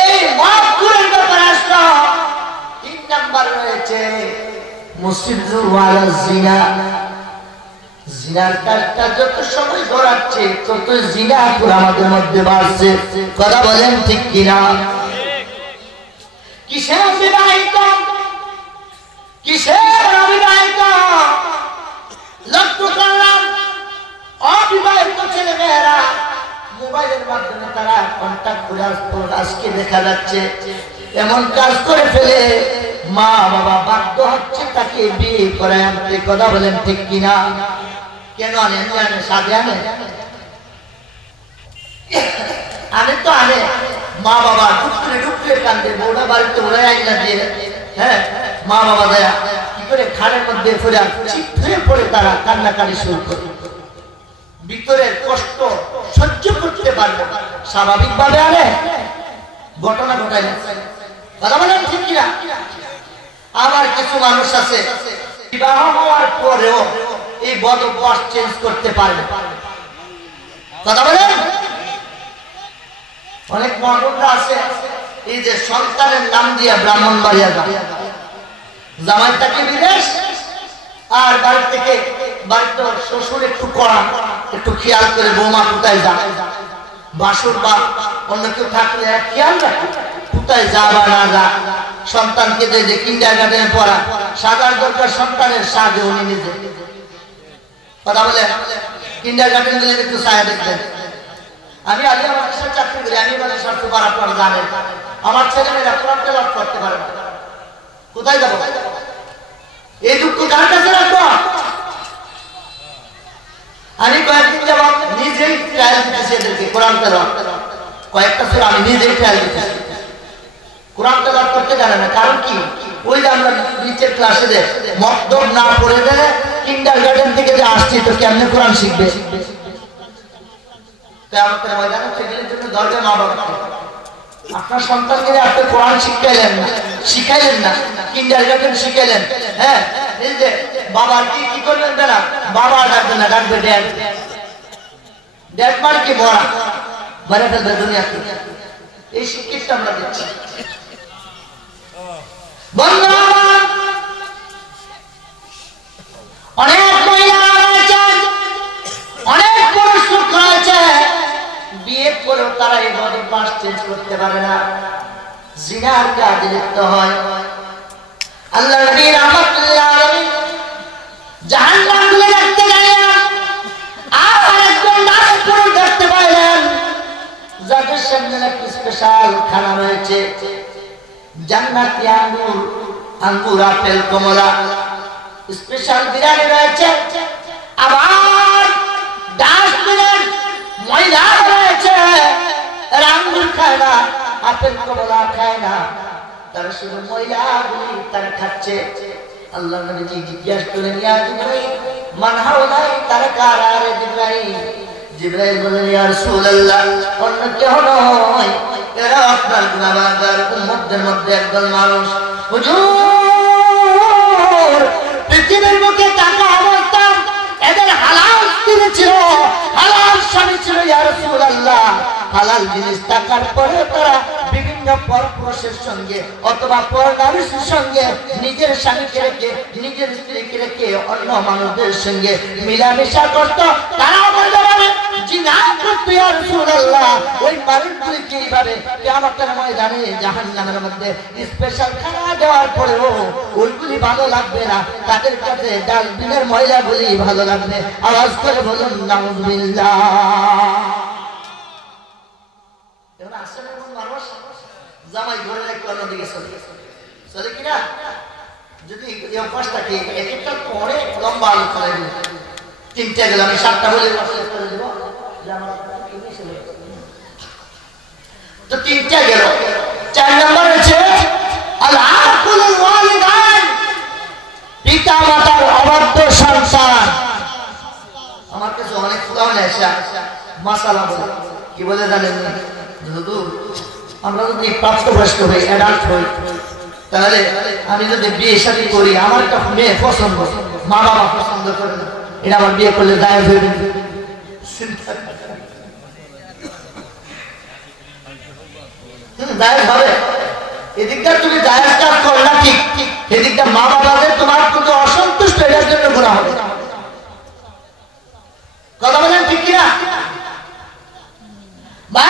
এই মাহফিলের ব্যাপারে আসলো। 3 নাম্বার রয়েছে মুসিদুল ওয়ালা জিনা। জিনার কাজটা যত সময় গড়াচ্ছে তত জিনা আমাদের মধ্যে বাড়ছে। কথা বলেন ঠিক কিনা? কিসের বিবাহিত, কিসের অবিবাহিত? লক্ষ্য করলাম অবিবাহিত ছেলে মেয়েরা মোবাইলের মাধ্যমে তারা কন্ট্যাক্ট করে আজকে দেখা যাচ্ছে এমন কাজ করে ফেলে মা বাবা বাধ্য হচ্ছে তাকে বিয়ে করে আনতে। কথা বলেন ঠিক কিনা? কেন আনেন? জানে সাথে আনে, আনে তো আনে। মা বাবা ডুকরে ডুকরে কান্দে, বউটা বাড়িতে ওরাই আইনা দিয়ে, হ্যাঁ মা বাবা দেয়া কি করে খানের মধ্যে ফিরে পড়ে তারা কান্নাকাটি শুরু করে। ভিতরের কষ্ট সহ্য করতে পারবে, স্বাভাবিক ভাবে আনে, ঘটনা ঘটায় না। কথা বলেন ঠিক কিনা? আবার কিছু মানুষ আছে বিবাহ হওয়ার পরেও এই বদ অভ্যাস চেঞ্জ করতে পারবে। কথা বলেন। অনেক মহল্লা আছে এই যে সন্তানের নাম দিয়ে ব্রাহ্মণবাড়িয়া যায়, জামাইটাকে বিদেশ, আর বাড়ি থেকে বাড়িতে শ্বশুর একটু কড়া, একটু খেয়াল করে বৌমা কোথায় যায়, বাসুর বা অন্য কেউ থাকলে খেয়াল রাখে কোথায় যা বা না যা। সন্তানকে যে কিন্ডারগার্টেনে পড়া, সাজার দরকার সন্তানের সাজে উনি নিজে। কথা বলে কিন্ডারগার্টেন গেলে একটু ছায়া দেখবেন। আমি আলিয়া মাদ্রাসায় চাকরি করি, আমি মানে স্বার্থ পার, আপনারা জানেন। আমার ছেলেমেয়েরা কোরআন তেলাওয়াত করতে পারে না, কোথায় যাবো? এই দুঃখ কার কাছে রাখবো? আমি কয়েকদিন যাবত নিজেই ট্রায়াল দিতেছি এদেরকে কোরআন তেলাওয়াত, কয়েকটা সূরা আমি নিজেই ট্রায়াল দিতেছি। কোরআন তেলাওয়াত করতে জানে না, কারণ কি? ওই যে আমরা নিচের ক্লাসে যে মক্তব না পড়ে দেয়, কিন্ডারগার্টেন থেকে যে আসছি, তো কেমনে কোরআন শিখবে? কিয়ামতের ময়দানে সেগুলোর জন্য দরকার মা বাবা। আপনার সন্তানকে আপনি কোরআন শিখাইলেন না, কিন্ডারগার্টেন শিখাইলেন, হ্যাঁ এই যে বাবার কি করবেন না, বাবা ডাকবে না, ডাকবে ড্যাড। ড্যাড মানে কি? মরা, মরে ফেলবে দুনিয়াতে। এই শিক্ষিতটা আমরা দিচ্ছি। অনেক মহিলা রয়েছে, অনেক পুরুষ রয়েছে, বিয়ে করেও তারা এই বদ অভ্যাস চেঞ্জ করতে পারে না, জিনার কাজে লিপ্ত হয়। আল্লাহ নবী রাহমাতুল্লাহ আলাইহি জাহান্নাম গুলো দেখতে গেলেন, আর একজন নারী পুরুষ দেখতে পাইলেন যাদের সামনে একটা স্পেশাল খানা রয়েছে, জান্নাতি আঙ্গুর, আঙ্গুর, আপেল, কমলা, স্পেশাল বিরিয়ানি রয়েছে। আবার ডাস্টবিনের ময়লা রয়েছে, আঙ্গুর খায় না, আপেল কমলা খায় না, তারা শুধু ময়লাগুলি তারা খাচ্ছে। আল্লাহ নবী জিজ্ঞাসা করলেন, ইয়া জিবরাইল মান হাউলাই, তারা কারা? রে জিবরাইল। জিবরাইল বললেন, ইয়া রাসূলুল্লাহ অন্য কেউ নয়, এরা আপনার গুনাহগার উম্মতদের মধ্যে একদল মানুষ। হুজুর পৃথিবীর বুকে টাকা অবস্থা এদের হালাল স্ত্রী ছিল, হালাল স্বামী ছিল, ইয়া রাসূলুল্লাহ হালাল জিনিস থাকার পরে তারা বিভিন্ন পরপুরুষের সঙ্গে অথবা পর নারীর সঙ্গে নিজের স্বামীকে রেখে, নিজের স্ত্রীকে রেখে অন্য মানুষদের সঙ্গে মিলামেশা করত। তারা বলতে পারে জিনা আল্লাহ ওই মানুষগুলিকে এইভাবে কিয়ামতের ময়দানে জাহান্নামের মধ্যে স্পেশাল খানা দেওয়ার পরেও ওইগুলি ভালো লাগবে না, তাদের কাছে ডাস্টবিনের ময়লাগুলি ভালো লাগবে। আওয়াজ করে বলুন নাউযুবিল্লাহ। এখন আসলে কোন মানুষ জামাই ঘরে রেখে অন্যদিকে চলে কিনা? যদি অভ্যাসটাকে এক একটা অনেক লম্বা আলোচনা দিল, 3টা গেল, আমি 7টা বলে করে দেবো। তো 3টা গেল। 4 নম্বর হচ্ছে আল-আকুল ওয়ালিদান, পিতা মাতার অবাধ্য সন্তান। আমার কাছে অনেক উদাহরণ আছে, মাসালা বলে কি বলে জানেন? আমরা যদি প্রাপ্তবয়স্ক হই, অ্যাডাল্ট হই, তাহলে আমি যদি বিয়ে শাদী করি, আমার একটা মেয়ে পছন্দ, মা বাবা পছন্দ করে না, এটা আমার বিয়ে করলে জায়েজ হইবে? জায়েজ হবে। এদিকটা তুমি জায়েজ কাজ করলা ঠিক, এদিকটা মা বাবাদের তোমার কিন্তু অসন্তুষ্ট, এটার জন্য গুনাহ হবে। কথা বলেন ঠিক কিনা? মা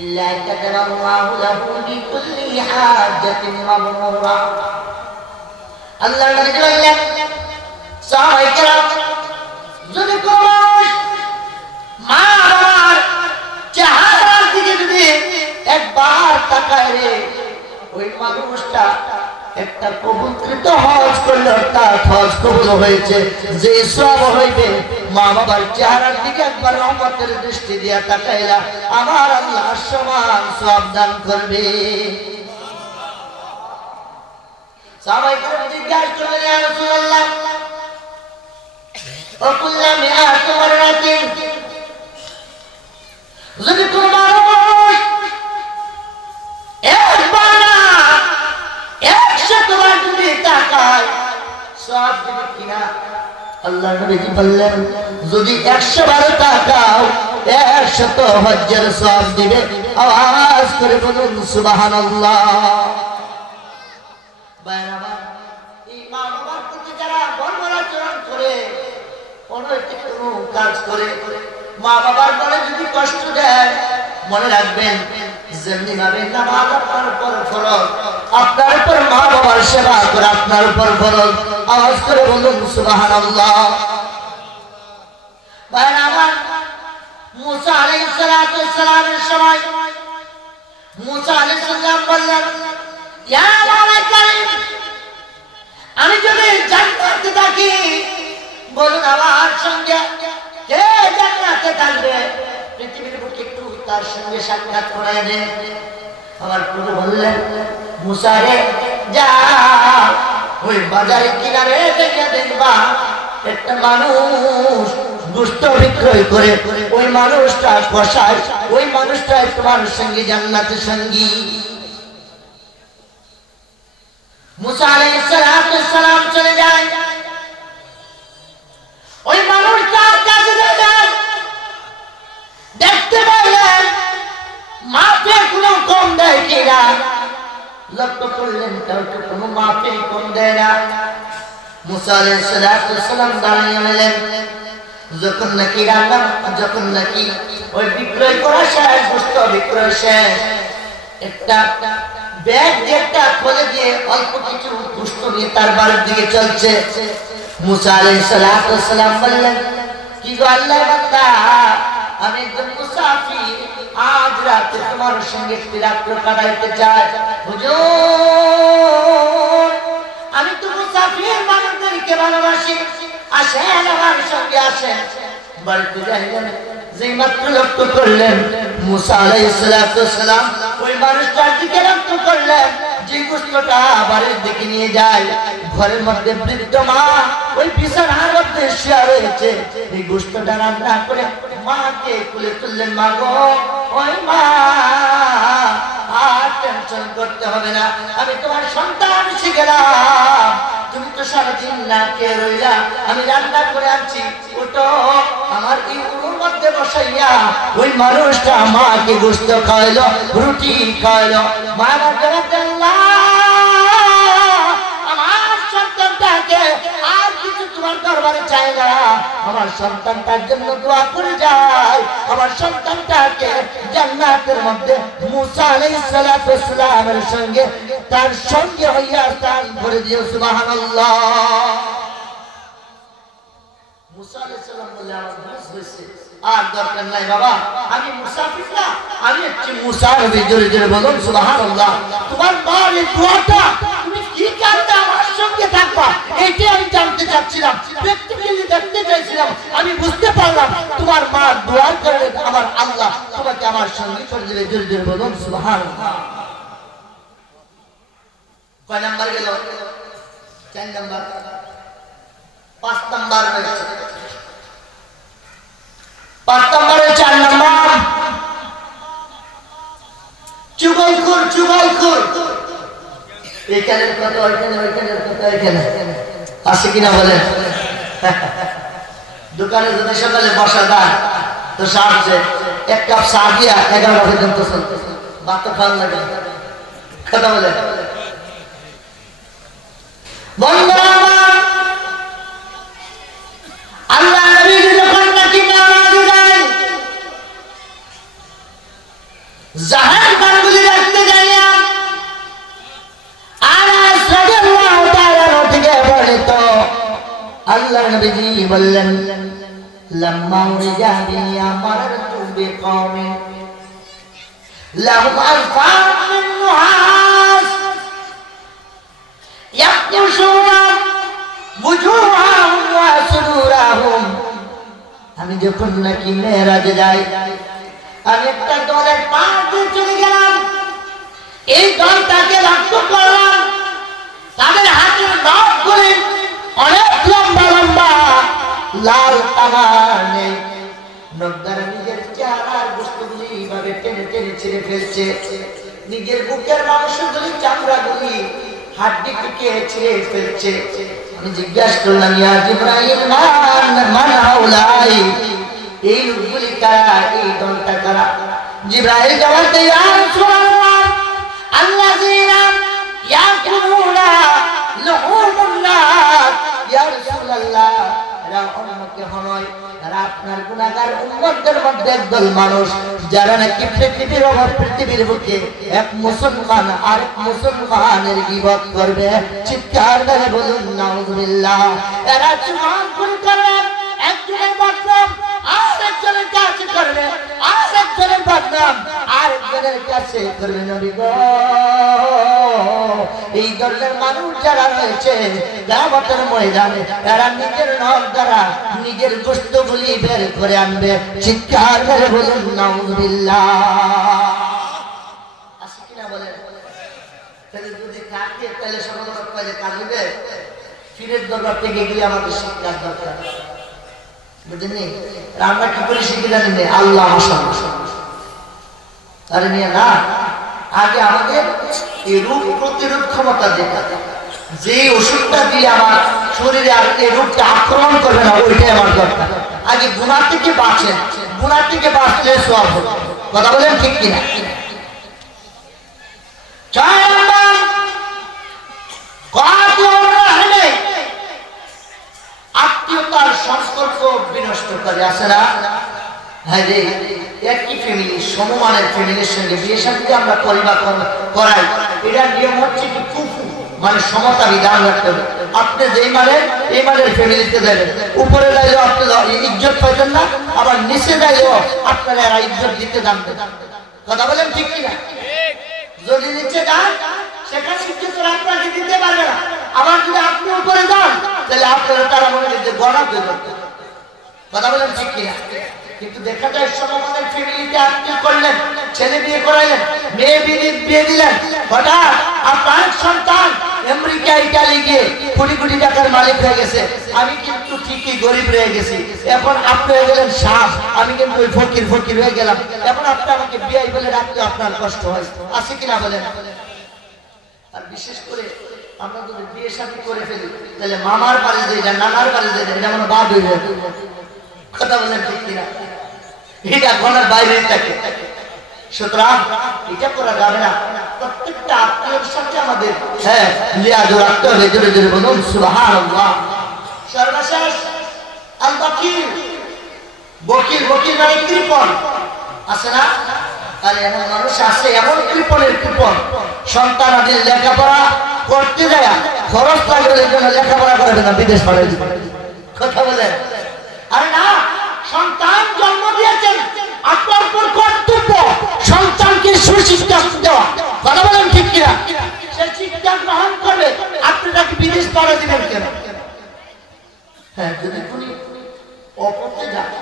إلا كتب الله له بكل حاجة مبرورا। আল্লাহ নবী বললেন, সাহাবায়ে কেরাম, যদি কোন মানুষ মা বাবার চেহারার দিকে যদি একবার তাকায় রে, ওই মানুষটা একটা কবুলকৃত হজ করলে তার হজ কবুল হয়েছে। যে সওয়াব হইবে মা বাবার চেহারার দিকে একবার রহমতের দৃষ্টি দিয়া তাকাইলা, আমার আল্লাহ সমান সওয়াব দান করবে। সাহাবায়ে কেরাম জিজ্ঞাসা করলেন, ইয়া রাসূলুল্লাহ, ওয়াকুল্লা মিআত মাররাতিন, যদি কোন মানুষ একবার না 100 বার যদি তাকায়, সওয়াব দিবে কিনা? আল্লাহ নবী বললেন, যদি 100 বার তাকাও 100 হজ্জের সওয়াব দিবে। আওয়াজ করে বলুন সুবহানাল্লাহ। বাইরাবার, এই মা বাবার প্রতি যারা বর্বরাচরণ করে, অনৈতিক কোনো কাজ করে, মা বাবার বলে যদি কষ্ট দেয়, মনে রাখবেন যেমনি ভাবে নামাজ আপনার উপর ফরজ, আপনার উপর মা বাবার সেবা করে আপনার উপর ফরজ। আওয়াজ করে বলুন সুবহানাল্লাহ। বাইরাবার, মুসা আলাইহিস সালাতু ওয়াস সালামের সময় মুসা আলাইহিস সালাম বললেন, ইয়া মাওলা, আমি যদি জান্নাতে থাকি, বলুন আমার সঙ্গে কে জান্নাতে থাকবে? পৃথিবীর বুকে একটু তার সঙ্গে সাক্ষাৎ করায় দেন। আমার প্রভু বললেন, মুসা রে, যা ওই বাজারের কিনারে থেকে দেখবা একটা মানুষ গোশত বিক্রয় করে, ওই মানুষটা কসাই, ওই মানুষটাই তোমার সঙ্গে জান্নাতের সঙ্গী। মুসা আলাইহিস সালাম চলে যায়, ওই মানুষটার কাছে যান, দেখতে পাইলেন মাপে কোনো কম দেয় কিনা। লক্ষ্য করলেন তাও তো কোনো মাপে কম দেয় না। মুসা আলাইহিস সালাম দাঁড়িয়ে গেলেন, যখন নাকি রান্না, যখন নাকি ওই বিক্রয় করা শেষ, গোশত বিক্রয় শেষ, একটা ব্যাগ যেটা খুলে দিয়ে অল্প কিছু গোশত নিয়ে তার বাড়ির দিকে চলছে। মুসা আলাইহিস সালাম বললেন, কি গো আল্লাহর বান্দা, আমি একজন মুসাফির, আজ রাতে তোমার সঙ্গে একটি রাত্র কাটাইতে চাই। হুজুর, আমি তো মুসাফির মানুষদেরকে ভালোবাসি, আসেন আমার সঙ্গে আসেন। বাড়িতে যাইলেন, যে মাত্র লক্ষ্য করলেন মুসা আলাইহিস সালাম ওই মানুষটার দিকে লক্ষ্য করলেন, যে গোশতটা বাড়ির দিকে নিয়ে যায়, ঘরের মধ্যে বৃদ্ধ মা ওই বিছানার মধ্যে শুয়ে রয়েছে। এই গোশতটা রান্না করে মাকে কুলে তুললেন, মা গো, ওই মা আর টেনশন করতে হবে না, আমি তোমার সন্তান এসে গেলাম, তুমি তো সারাদিন না খেয়ে রইলা, আমি রান্না করে আনছি, ওটো আমার এই উনুর মধ্যে বসাইয়া ওই মানুষটা মাকে গোশত খাওয়াইলো, রুটি খাওয়াইলো। মা আমার সন্তানটাকে আর কিছু তোমার দরবারে চাই না, আমার সন্তানটার জন্য দোয়া করে যায়, আমার সন্তানটাকে জান্নাতের মধ্যে মুসা আলাইহিস সালাতু ওয়াস সালামের সঙ্গে তার সঙ্গে হইয়া স্থান করে দিও। সুবহানাল্লাহ। মুসা আলাইহিস সালাম বলে আমার বুঝ হইছে, আর দরকার নাই বাবা, আমি মুসাফির না, আমি একটি মুসা নবী। জোরে জোরে বলুন সুবহানাল্লাহ। তোমার মার এই দোয়াটা তুমি কি কারণে আমার সঙ্গে থাকবা এইটা আমি জানতে চাচ্ছিলাম, প্র্যাকটিক্যালি দেখতে চাইছিলাম। আমি বুঝতে পারলাম তোমার মা দোয়া করে আমার আল্লাহ তোমাকে আমার সঙ্গে করে দেবে। জোরে জোরে বলুন সুবহানাল্লাহ। কয় নাম্বার গেল? 4 নাম্বার। 5 নাম্বার রয়েছে। 5 নম্বরে 4 নম্বর চুগলখোর। চুগলখোর এখানে কত, ওইখানে, ওইখানে কত, এখানে আছে কিনা বলেন? দোকানে যদি সকালে বসা দেয় তো সারছে 1 কাপ চা দিয়া 11টা পর্যন্ত চলতেছে, ভাত তো খাওয়া লাগে। কথা বলে বন্ধুরা আমার, আল্লাহ নবী যখন নাকি নামাজে যায়, জাহান্নামগুলি রাখতে যাইয়া আনাস রাদিয়াল্লাহু তাআলা থেকে বর্ণিত, আল্লাহ নবীজি বললেন, লাম্মা উরিজা বিয়া মারতু বিকওমিন লাহুম আলফান মিন নুহাস ইয়াকুশুনা বুজুহাহুম ওয়া সুরুরাহুম। আমি যখন নাকি মেরাজে যাই, আমি একটা দলের পাশ দিয়ে চলে গেলাম, এই দলটাকে লক্ষ্য করলাম, তাদের হাতের নখগুলি অনেক লম্বা লম্বা, লাল তামা নেই, নখ দ্বারা নিজের চেহারার বস্তুগুলি এইভাবে টেনে টেনে ছিঁড়ে ফেলছে, নিজের বুকের মাংসগুলি চামড়াগুলি হাড্ডিটিকে ছিঁড়ে ফেলছে। আমি জিজ্ঞাসা করলাম, ইয়া জিবরাইল মান হাউলাই, এই লোকগুলি কারা, এই দলটা কারা? জিবরাইল জবাব দেয়, ইয়া রাসূলুল্লাহ আল্লাযীনা ইয়াকুলুনা লুহুমুন নাস। ইয়া রাসূলুল্লাহ, এরা অন্য কেউ নয়, এরা আপনার গুনাহগার উম্মতের মধ্যে একদল মানুষ, যারা নাকি পৃথিবীর বুকে এক মুসলমান আরেক মুসলমানের গীবত করবে। চিৎকার করে বলুন নাউযুবিল্লাহ। এরা চুগলখোরি করবে, একজনের বদনাম আরেকজনের কাছে করবে, আরেকজনের বদনাম আরেকজনের কাছে করবে। নবী গো, এই দলের মানুষ যারা রয়েছে কিয়ামতের ময়দানে, এরা নিজের নখ দ্বারা নিজের গোশতগুলি বের করে আনবে। চিৎকার করে বলুন নাউযুবিল্লাহ। আসে কিনা বলেন? তাহলে যদি কাটে তাহলে সমাজ পাইলে কাটবে, ফিরের দরবার থেকে গেলে আমাদের শিক্ষার দরকার। বুঝলেন? আমরা কি করে শিখে জানি না? আল্লাহ আরে নিয়ে না, আগে আমাদের এই রোগ প্রতিরোধ ক্ষমতা যেটা, যে ওষুধটা দিয়ে আমার শরীরে আর এই রোগটা আক্রমণ করবে না, ওইটাই আমার দরকার। আগে গুনাহ থেকে বাঁচেন, গুনাহ থেকে বাঁচলে সওয়াব হবে। কথা বলেন ঠিক কিনা? 4 নম্বর কাতিউর রাহমে, আত্মীয়তার সম্পর্ক বিনষ্টকারী আছে না? হ্যাঁ রে, একই ফ্যামিলি, সমমানের ফ্যামিলির সঙ্গে বিয়ে শাদী আমরা পরিবার করাই, এটার নিয়ম হচ্ছে কি কুফু, মানে সমতা বিধান রাখতে হবে। আপনি যেই মানের এই মানের ফ্যামিলিতে যাবেন, উপরে যাইলেও আপনি ইজ্জত পাইতেন না, আবার নিচে যাইলেও আপনারা এরা ইজ্জত দিতে জানতেন। কথা বলেন ঠিক কিনা? যদি নিচে যান সেখানে ইজ্জত আপনাকে দিতে পারবে না, আবার যদি আপনি উপরে যান তাহলে আপনারা তারা মনে করতে গণা করতে। কথা বলেন ঠিক কিনা? কিন্তু দেখা যায় সমমানের ফ্যামিলিতে আপনি করলেন, ছেলে বিয়ে করাইলেন, মেয়ে বিয়ে দিলেন, হঠাৎ আপনার সন্তান আমেরিকা ইতালি গিয়ে কোটি কোটি টাকার মালিক হয়ে গেছে, আমি কিন্তু ঠিকই গরিব রয়ে গেছি। এখন আপনি হয়ে গেলেন শাহ, আমি কিন্তু ওই ফকির হয়ে গেলাম। এখন আপনি আমাকে বিয়ে বলে রাখতে আপনার কষ্ট হয়, আছে কিনা বলেন? আর বিশেষ করে আমরা যদি বিয়ে শাদী করে ফেলি তাহলে মামার বাড়ি যেটা নানার বাড়ি যেটা এটা আমার বাদ হয়ে যাবে। কথা বলেন ঠিক কিনা? এটা ঘরের বাইরে থাকে। সুতরাং এটা করা যাবে না। প্রত্যেকটা আত্মীয়ের সাথে আমাদের লিয়াজ রাখতে হবে। জোরে জোরে বলুন সুবহানাল্লাহ। সর্বশেষ আল বাকির, বকির, বকির মানে কৃপণ আছে না? আর এমন মানুষ আছে, এমন কৃপণের কৃপণ, সন্তান আদি লেখাপড়া করতে যায় খরচ লাগলে জন্য লেখাপড়া করবে না, বিদেশ পাঠিয়ে দিবে। কথা বলেন? আরে না, সন্তান জন্ম দিয়েছেন, আপনার উপর কর্তব্য সন্তানকে সুশিক্ষা দেওয়া। কথা বলেন ঠিক কিনা? সে শিক্ষা গ্রহণ করবে, আপনি তাকে বিদেশ পাঠিয়ে দিবেন কেন? হ্যাঁ, যদি উনি অপথে যায়,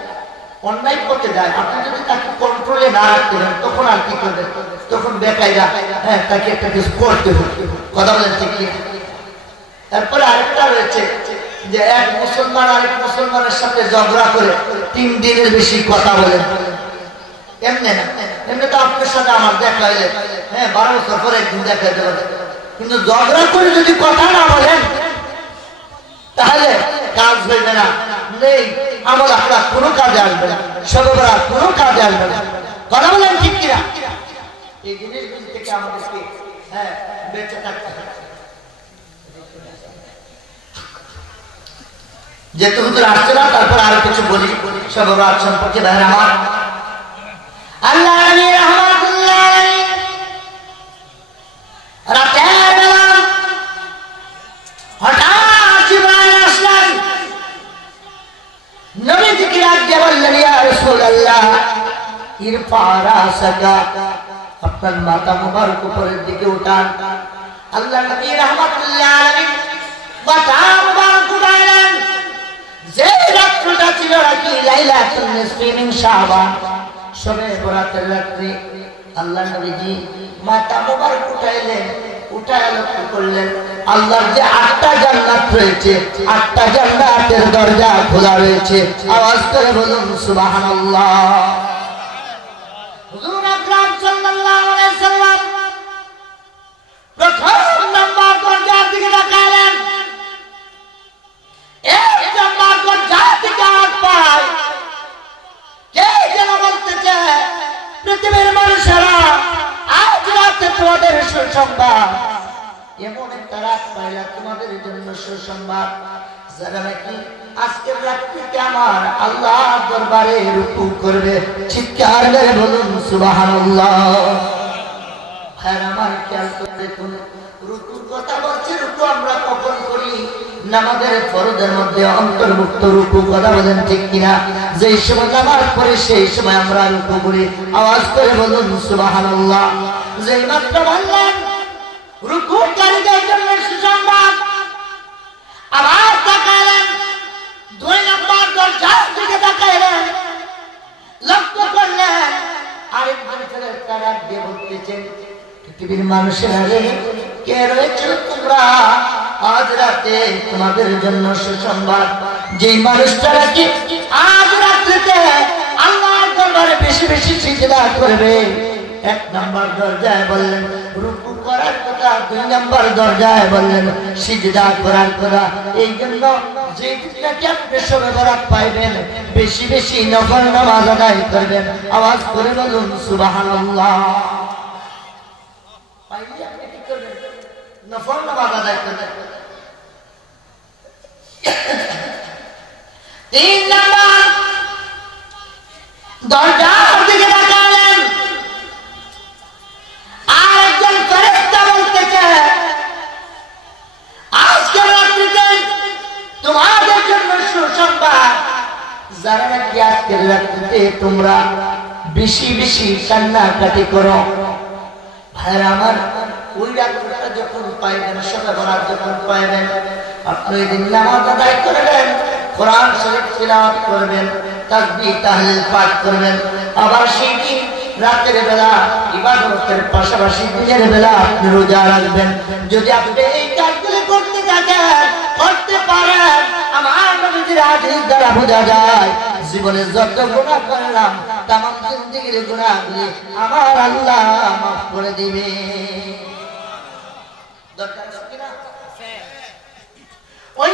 অন্যায় করতে যায়, আপনি যদি তাকে কন্ট্রোলে না রাখতে পারেন তখন আর কি করবেন? তখন বেকায়দা তাকে একটা কিছু করতে হবে। কথা বলেন ঠিক কিনা? তারপরে আরেকটা রয়েছে যে এক মুসলমান আরেক মুসলমানের সাথে ঝগড়া করে 3 দিনের বেশি কথা বলেন। এমনি না, এমনি তো আপনার সাথে আমার দেখা হইলে 12 বছর পরে একদিন দেখা হইতে পারে, কিন্তু ঝগড়া করে যদি কথা না বলেন তাহলে কাজ হইবে না, নেই আমল আপনার কোনো কাজে আসবে না, সর্বরা কোনো কাজে আসবে না। কথা বলেন ঠিক কিনা? এই জিনিসগুলি থেকে আমাদেরকে বেঁচে থাকতে হবে। যেহেতু হুজুর আসছে না, তারপর আরো কিছু বলি সর্বরা সম্পর্কে। ভাইরা আমার, আল্লাহ নবী রাহমাতুল্লাহ আলাইহি রাতের বেলা হঠাৎ জিবরাইল আসলেন। নবীজিকে ডাকে বললেন, ইয়া রাসূলুল্লাহ ইরফা রাসাকা, আপনার মাথা মুবারক উপরের দিকে উঠান। আল্লাহ নবী রাহমাতুল্লাহ আলাইহি মাথা মুবারক উঠালেন। যে রাত্রিটা ছিল নাকি লাইলাতুন নিসফি মিন শাবান, শবে বরাতের রাত্রি, আল্লাহ নবীজি মাথা মুবারক উঠাইলেন। উঠায় লক্ষ্য করলেন আল্লাহর যে 8টা জান্নাত রয়েছে, 8টা জান্নাতের দরজা খোলা রয়েছে। আওয়াজ করে বলুন সুবহানাল্লাহ। হুজুর আকরাম সাল্লাল্লাহু আলাইহি সাল্লাম প্রথম নাম্বার দরজার দিকে তাকালেন। এক নাম্বার দরজা থেকে আওয়াজ পায়, কে যেন বলতেছে, পৃথিবীর মানুষেরা আজ রাতে তোমাদের সুসংবাদ, এমন একটা রাত পাইলা তোমাদের জন্য সুসংবাদ, যারা নাকি আজকের রাত্রিতে আমার আল্লাহর দরবারে রুকু করবে। চিৎকার মেরে বলুন সুবহানাল্লাহ। ভাইরা আমার, খেয়াল করে দেখুন, রুকুর কথা বলছে। রুকু আমরা কখন করি? নামাজের ফরজের মধ্যে অন্তর্ভুক্ত রুকু। কথা বলেন ঠিক কিনা? যেই সময় নামাজ পড়ে সেই সময় আমরা রুকু করি। আওয়াজ করে বলুন সুবহানাল্লাহ। যেই মাত্র বললেন রুকুকারীদের জন্য সুসংবাদ, আবার তাকালেন 2 নম্বর দরজার দিকে তাকালেন, লক্ষ্য করলেন আরেকজন ফেরেশতা ডাক দিয়ে বলতেছেন, পৃথিবীর মানুষেরা রে, কে রয়েছে তোমরা? আজ রাতে তোমাদের জন্য সুসংবাদ। যে মানুষটারা কি আজ রাত্রিতে আল্লাহর দরবারে বেশি বেশি সিজদা করবে। 1 নম্বর দরজায় বললেন রুকু করার কথা, 2 নম্বর দরজায় বললেন সিজদা করার কথা। এই জন্য যে নাকি আপনি শবে বরাত পাইবেন, বেশি বেশি নফল নামাজ আদায় করবেন। আওয়াজ করে বলুন সুবহানাল্লাহ। পাইলে আপনি কি করবেন? নফল নামাজ আদায় করবেন। 3 নম্বর দরজার দিকে তাকালেন, আরেকজন ফেরেশতা বলতেছে, আজকের রাত্রিতে তোমাদের জন্য সুসংবাদ, যারা নাকি আজকের রাত্রিতে তোমরা বেশি বেশি কান্নাকাটি করো। ভাইরা আমার, ওই রাত্রিটা যখন পাইবেন, শবে বরাত যখন পাইবেন, আপনি ওই দিন নামাজ আদায় করবেন, কোরআন শরীফ তিলাওয়াত করবেন, তাসবিহ তাহলিল পাঠ করবেন। আবার সেই দিন রাতের বেলা ইবাদতের পাশাপাশি দিনের বেলা আপনি রোজা রাখবেন। যদি আপনি এই কাজগুলো করতে থাকেন, করতে পারেন, আমার নবীজির হাদিস দ্বারা বোঝা যায় জীবনে যত গুনাহ করলাম তামাম জিন্দেগির গুনাহগুলি আমার আল্লাহ মাফ করে দিবে। দরকার আছে কিনা? ওই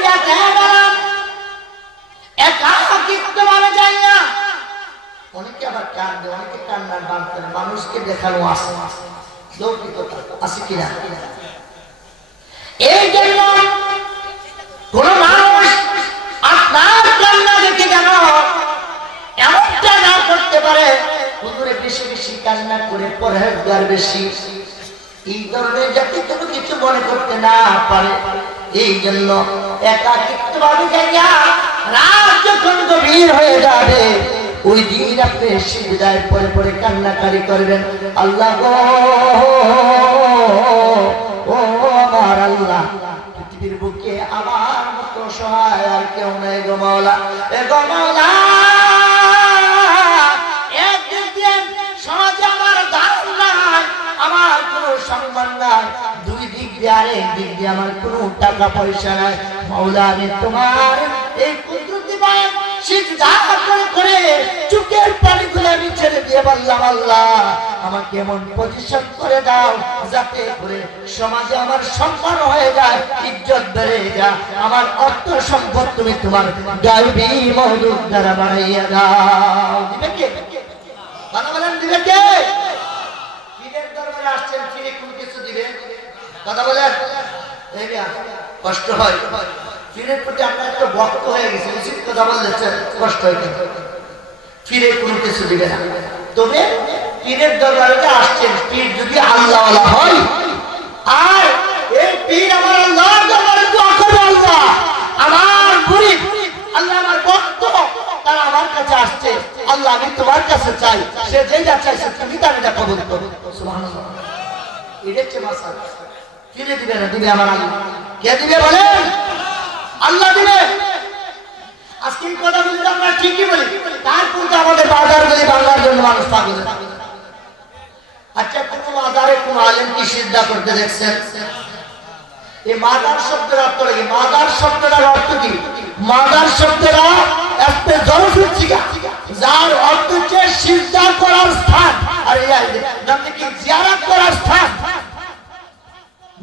একাকিত্ব ভাবে যায় না। অনেকে আবার কান্দে, অনেকে কান্নার বান করে, মানুষকে দেখানো আসে লৌকিকতা আছে কিনা। এই জন্য কোন মানুষ আপনার কান্না দেখে যেন এমনটা না করতে পারে হুজুরে বেশি বেশি কান্না করে পরহেজগার বেশি, এই ধরনের যাতে কোনো কিছু মনে করতে না পারে। এই জন্য একাকিত্ব ভাবে যাইয়া রাত যখন গভীর হয়ে যাবে ওই দিন আপনি সিজদায় পড়ে পড়ে কান্নাকারি করবেন, আল্লাহ গো ও আমার আল্লাহ, পৃথিবীর বুকে আমার মতো সহায় আর কেউ নাই গো মাওলা। এ গো মাওলা, একদিক দিয়ে সমাজে আমার দাম নাই, আমার কোনো সম্মান নাই, দুই দিক দিয়ে আরেক দিক দিয়ে আমার কোনো টাকা পয়সা নাই। মাওলা, আমি তোমার এই কুদরতি পায়ে সিজদা করে চোখের পানিগুলো আমি ছেড়ে দিয়ে বললাম, আল্লাহ আমাকে এমন পজিশন করে দাও যাতে করে সমাজে আমার সম্মান হয়ে যায়, ইজ্জত বেড়ে যায়, আমার অর্থ সম্পদ তুমি তোমার গায়বী মওজুদ দ্বারা বাড়াইয়া দাও। দিবে কে? কথা বলেন, দিবে কে? পীরের দরবারে আসছেন, পীরে কোন কিছু দিবে? কথা বলেন, এই না কষ্ট হয়। পীরের প্রতি আমরা একটু ভক্ত হয়ে গেছি, উচিত কথা বললে কষ্ট হয়। পীরে কোনো কিছু দিবে না। তবে পীরের দরবারে আসছেন, পীর যদি আল্লাহওয়ালা হয় আর এই পীর আমার আল্লাহর দরবারে দোয়া করবে, আল্লাহ আমার মুরিদ, আল্লাহ আমার ভক্ত, তারা আমার কাছে আসছে, আল্লাহ আমি তোমার কাছে চাই, সে যেটা চাইছে তুমি তার এটা কবুল করো। সুবহানাল্লাহ। এটা হচ্ছে মাসালা। পীরে দিবে না, দিবে আমার আল্লাহ। কে দিবে বলেন? আল্লাহ দিবে। আজকে এই কথাগুলো আমরা ঠিকই বলি, তারপর তো আমাদের বাজারগুলি বাংলার জন্য মানুষ পাগল। আচ্ছা, কোন মাজারে কোন আলেম কি সিজদা করতে দেখছেন? এই মাজার শব্দের অর্থ কি? মাজার শব্দটার অর্থ কি? মাজার শব্দটা একটা জরফিক চিকা, যার অর্থ হচ্ছে সিজদা করার স্থান, আর এই নামে কি জিয়ারত করার স্থান।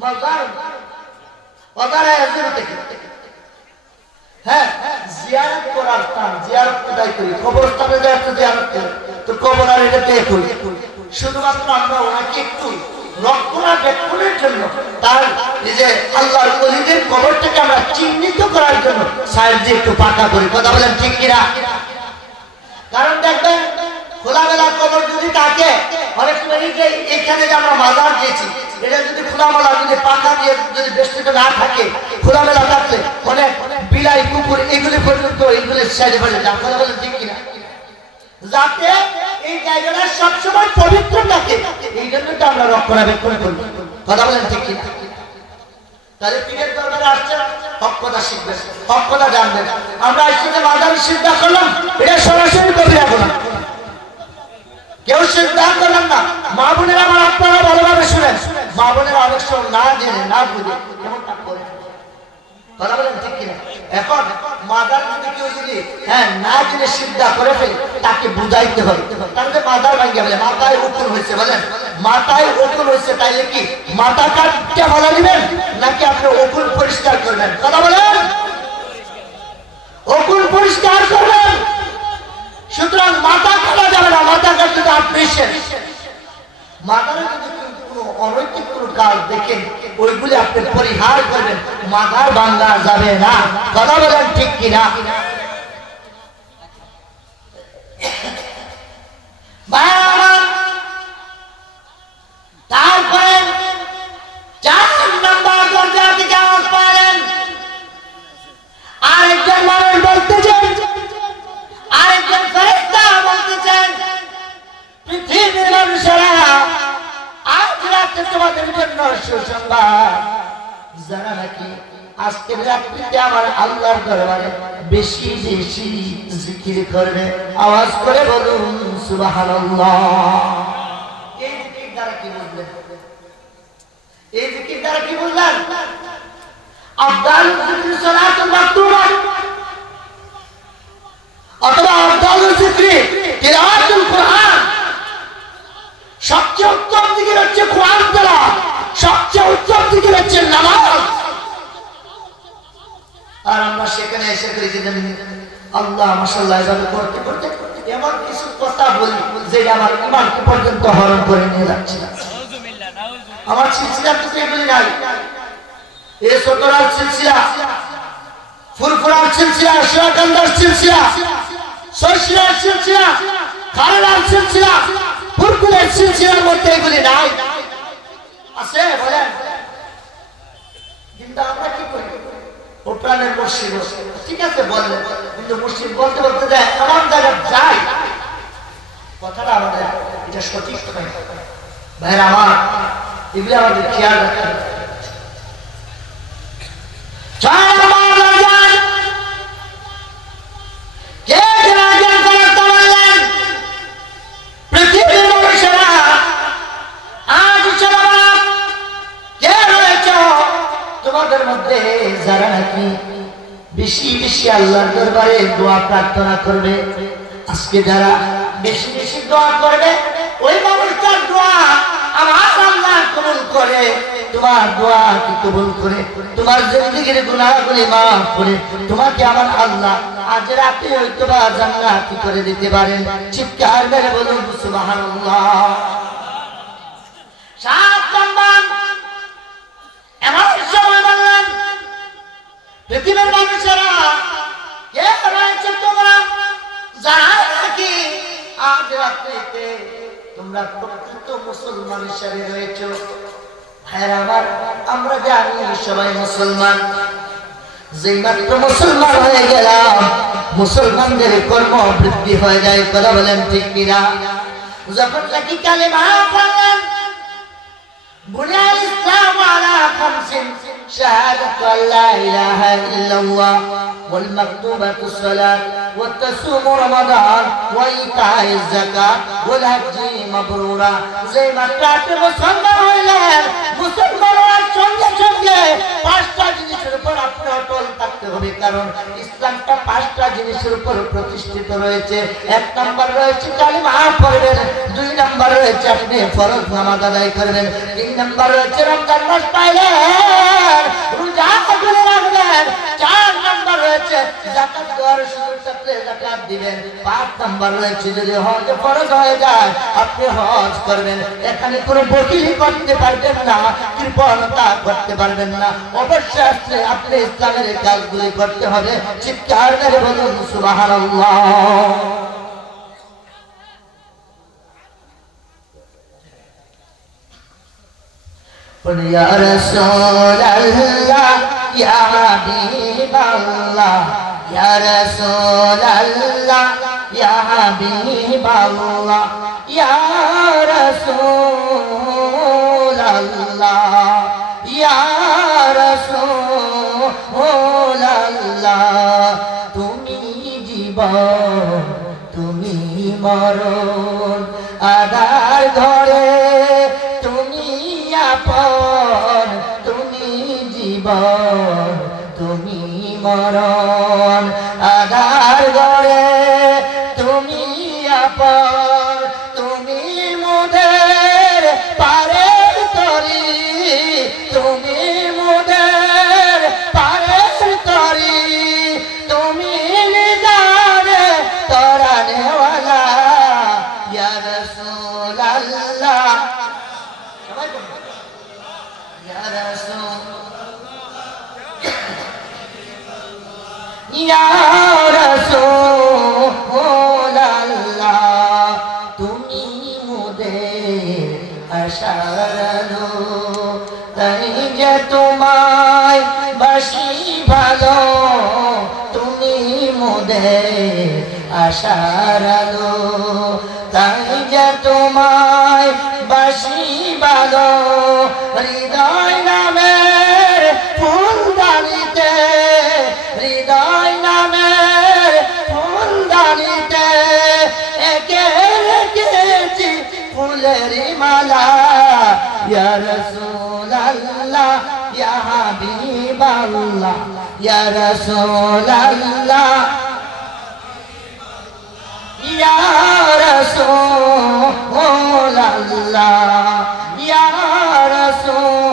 মাজার মাজারে একদম থেকে হ্যাঁ জিয়ারত করার স্থান। জিয়ারত কোথায় করি? কবরস্থানে যায় তো জিয়ারত করি, তো কবর আর এটা কে করি? শুধুমাত্র আমরা ওনাকে একটু রক্ষণাবেক্ষণের জন্য, তার এই যে আল্লাহর ওলিদের কবরটাকে আমরা চিহ্নিত করার জন্য সাইড দিয়ে একটু পাকা করি। কথা বলেন ঠিক কিনা? কারণ দেখবেন খোলামেলা কবর যদি থাকে, অনেক সময় যে এখানে যে আমরা মাজার দিয়েছি এটা যদি খোলামেলা যদি পাকা দিয়ে যদি বেষ্টিত না থাকে, খোলামেলা থাকলে অনেক বিলাই কুকুর এগুলি পর্যন্ত এগুলি সাইডে পড়ে যায়। কথা বলেন ঠিক কিনা? যাতে এই জায়গাটা সবসময় পবিত্র থাকে, এই জন্য তো আমরা রক্ষণাবেক্ষণ করি। কথা বলেন ঠিক কিনা? তাহলে পীরের দরবারে আসছেন, হক কথা শিখবেন, হক কথা জানবেন। আমরা একসাথে মাজার সিজদা করলাম, এটা সরাসরি কবিরা গুনাহ, কেউ সিজদা করলেন না। মা বোনেরা আমার, আপনারা ভালোভাবে শুনেন, মা বোনেরা অনেক সময় না জেনে না বুঝে এমনটা করে। কথা বলেন ঠিক কিনা? এখন মাজার যদি কেউ যদি না জেনে সিজদা করে ফেলে, তাকে বুঝাইতে হবে। তাহলে মাজার ভাঙিয়ে বলে মাথায় উকুন হয়েছে, বলেন মাথায় উকুন হয়েছে, তাইলে কি মাথা কাটতে ভালো দিবেন নাকি আপনি উকুন পরিষ্কার করবেন? কথা বলেন, উকুন পরিষ্কার করবেন। সুতরাং মাথা কাটা যাবে না, মাথা কাটলে তো আপনি শেষ। মাথায় যদি কোনো অনৈতিক কোনো কাজ দেখেন, ওইগুলি আপনি পরিহার করবেন, মাথার ভাঙা যাবে না। কথা বলেন ঠিক কিনা? তারপরে 4 নম্বর দরজা থেকে আওয়াজ পাইলেন, আরেকজন মানুষ বলতেছেন, আরেকজন ফেরেশতা বলতেছেন, পৃথিবীর মানুষেরা আজ রাতে তোমাদের জন্য সুসংবাদ, যারা নাকি আজকের রাত্রিতে আমার আল্লাহর দরবারে বেশি বেশি জিকির করবে, আওয়াজ করে বলুন সুবহানাল্লাহ। এই জিকির দ্বারা কি বুঝলেন? এই জিকির দ্বারা কি বুঝলেন? আফদালুল জিকির সালাতুল মাকতুবা, অথবা আফদালুল জিকির তিলাওয়াতুল কুরআন। সবচেয়ে উত্তম জিকির হচ্ছে কুরআন তেলাওয়াত, সবচেয়ে উত্তম জিকির হচ্ছে নামাজ। এসে করে দিলেন আল্লাহ মাশাআল্লাহ এভাবে করতে করতে এমন কিছু কথা বলি যে আমার ইমান পর্যন্ত হরণ করে নিয়ে যাচ্ছে আমার সিলসিলা তো এগুলি নাই এ সতরার সিলসিলা ফুরফুরার সিলসিলা শিরাকান্দার সিলসিলা শশিয়ার সিলসিলা খারালার সিলসিলা ফুরফুরের সিলসিলার মধ্যে এগুলি নাই আছে বলেন কিন্তু আমরা কি করি ও প্রাণের মুর্শিদ ঠিক আছে বললেন কিন্তু মুর্শিদ বলতে বলতে যায় এমন জায়গায় যায় কথাটা আমাদের এটা সঠিক নয় ভাইরা আমার এগুলো আমাদের খেয়াল রাখতে হবে তোমাদের মধ্যে যারা নাকি বেশি বেশি আল্লাহর দরবারে দোয়া প্রার্থনা করবে আজকে যারা বেশি বেশি দোয়া করবে ওই মানুষটার দোয়া আমার আল্লাহ কবুল করে তোমার দোয়া কি কবুল করে তোমার জিন্দেগীর গুনাহগুলি মাফ করে তোমাকে আমার আল্লাহ আজ রাতে হয়তো বা জান্নাতি করে দিতে পারেন চিৎকার মেরে বলুন সুবহানাল্লাহ 7 নম্বর এমন সময় বললেন পৃথিবীর মানুষেরা কে রয়েছে তোমরা যারা নাকি আজ রাত্রিতে তোমরা প্রকৃত মুসলমান হিসেবে রয়েছ ভাইরা আমার আমরা জানি সবাই মুসলমান যেই মাত্র মুসলমান হয়ে গেলাম মুসলমানদের কর্ম বৃদ্ধি হয়ে যায় কথা বলেন ঠিক কিনা যখন নাকি কালেমা পড়লেন بني الإسلام على 5 شهادة أن لا إله إلا الله والمكتوبة الصلاة والتصوم رمضان وإيتاء الزكاة والحج مبرورا زي ما كانت مسلمان হইলেন মুসলমান হওয়ার সঙ্গে সঙ্গে 5টা জিনিসের উপর আপনি অটল থাকতে হবে কারণ ইসলামটা 5টা জিনিসের উপর প্রতিষ্ঠিত রয়েছে 1 নাম্বার রয়েছে কালিমা পড়বেন 2 নাম্বার রয়েছে আপনি ফরজ নামাজ আদায় করবেন 3 নাম্বার রয়েছে রমজান মাস পাইলেন রোজা করে রাখবেন 4 নাম্বার রয়েছে যাকাত দেওয়ার সুযোগ থাকলে যাকাত দিবেন 5 নাম্বার রয়েছে যদি হজ ফরজ হয়ে যায় আপনি হজ করবেন এখানে কোনো বকিলি করতে পারবেন না কৃপণতা করতে পারবেন না অবশ্যই আসলে আপনি ইসলামের কাজগুলি করতে হবে চিৎকার করে বলুন সুবহানাল্লাহ يا رسول الله يا حبيب الله يا رسول الله يا حبيب الله يا رسول الله يا رسول الله তুমি জীবন তুমি মরণ আধার ঘরে তুমি জীবন তুমি মরণ আধার ঘরে তুমি আপন তুমি মোদের পারের তরি তুমি মোদের পারের তরি তুমি নিজারে তোরা নেওয়ালা ইয়া রাসূলুল্লাহ يا رسول يا رسول الله তুমি মোদের আশার আলো তাই যে তোমায় বাসি ভালো তুমি মোদের আশার আলো তাই যে তোমায় বাসি ভালো হৃদয় নামের ফুলদানিতে হৃদয় নামের ফুলদানিতে একে রেখেছি ফুলের মালা ইয়া রাসূলুল্লাহ ইয়া হাবিবাল্লাহ ইয়া রাসূলুল্লাহ ইয়া রাসূলুল্লাহ ইয়া রাসূলুল্লাহ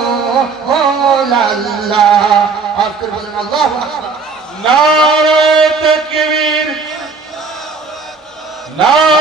আল্লাহু আকবার নারে তাকবীর, নারে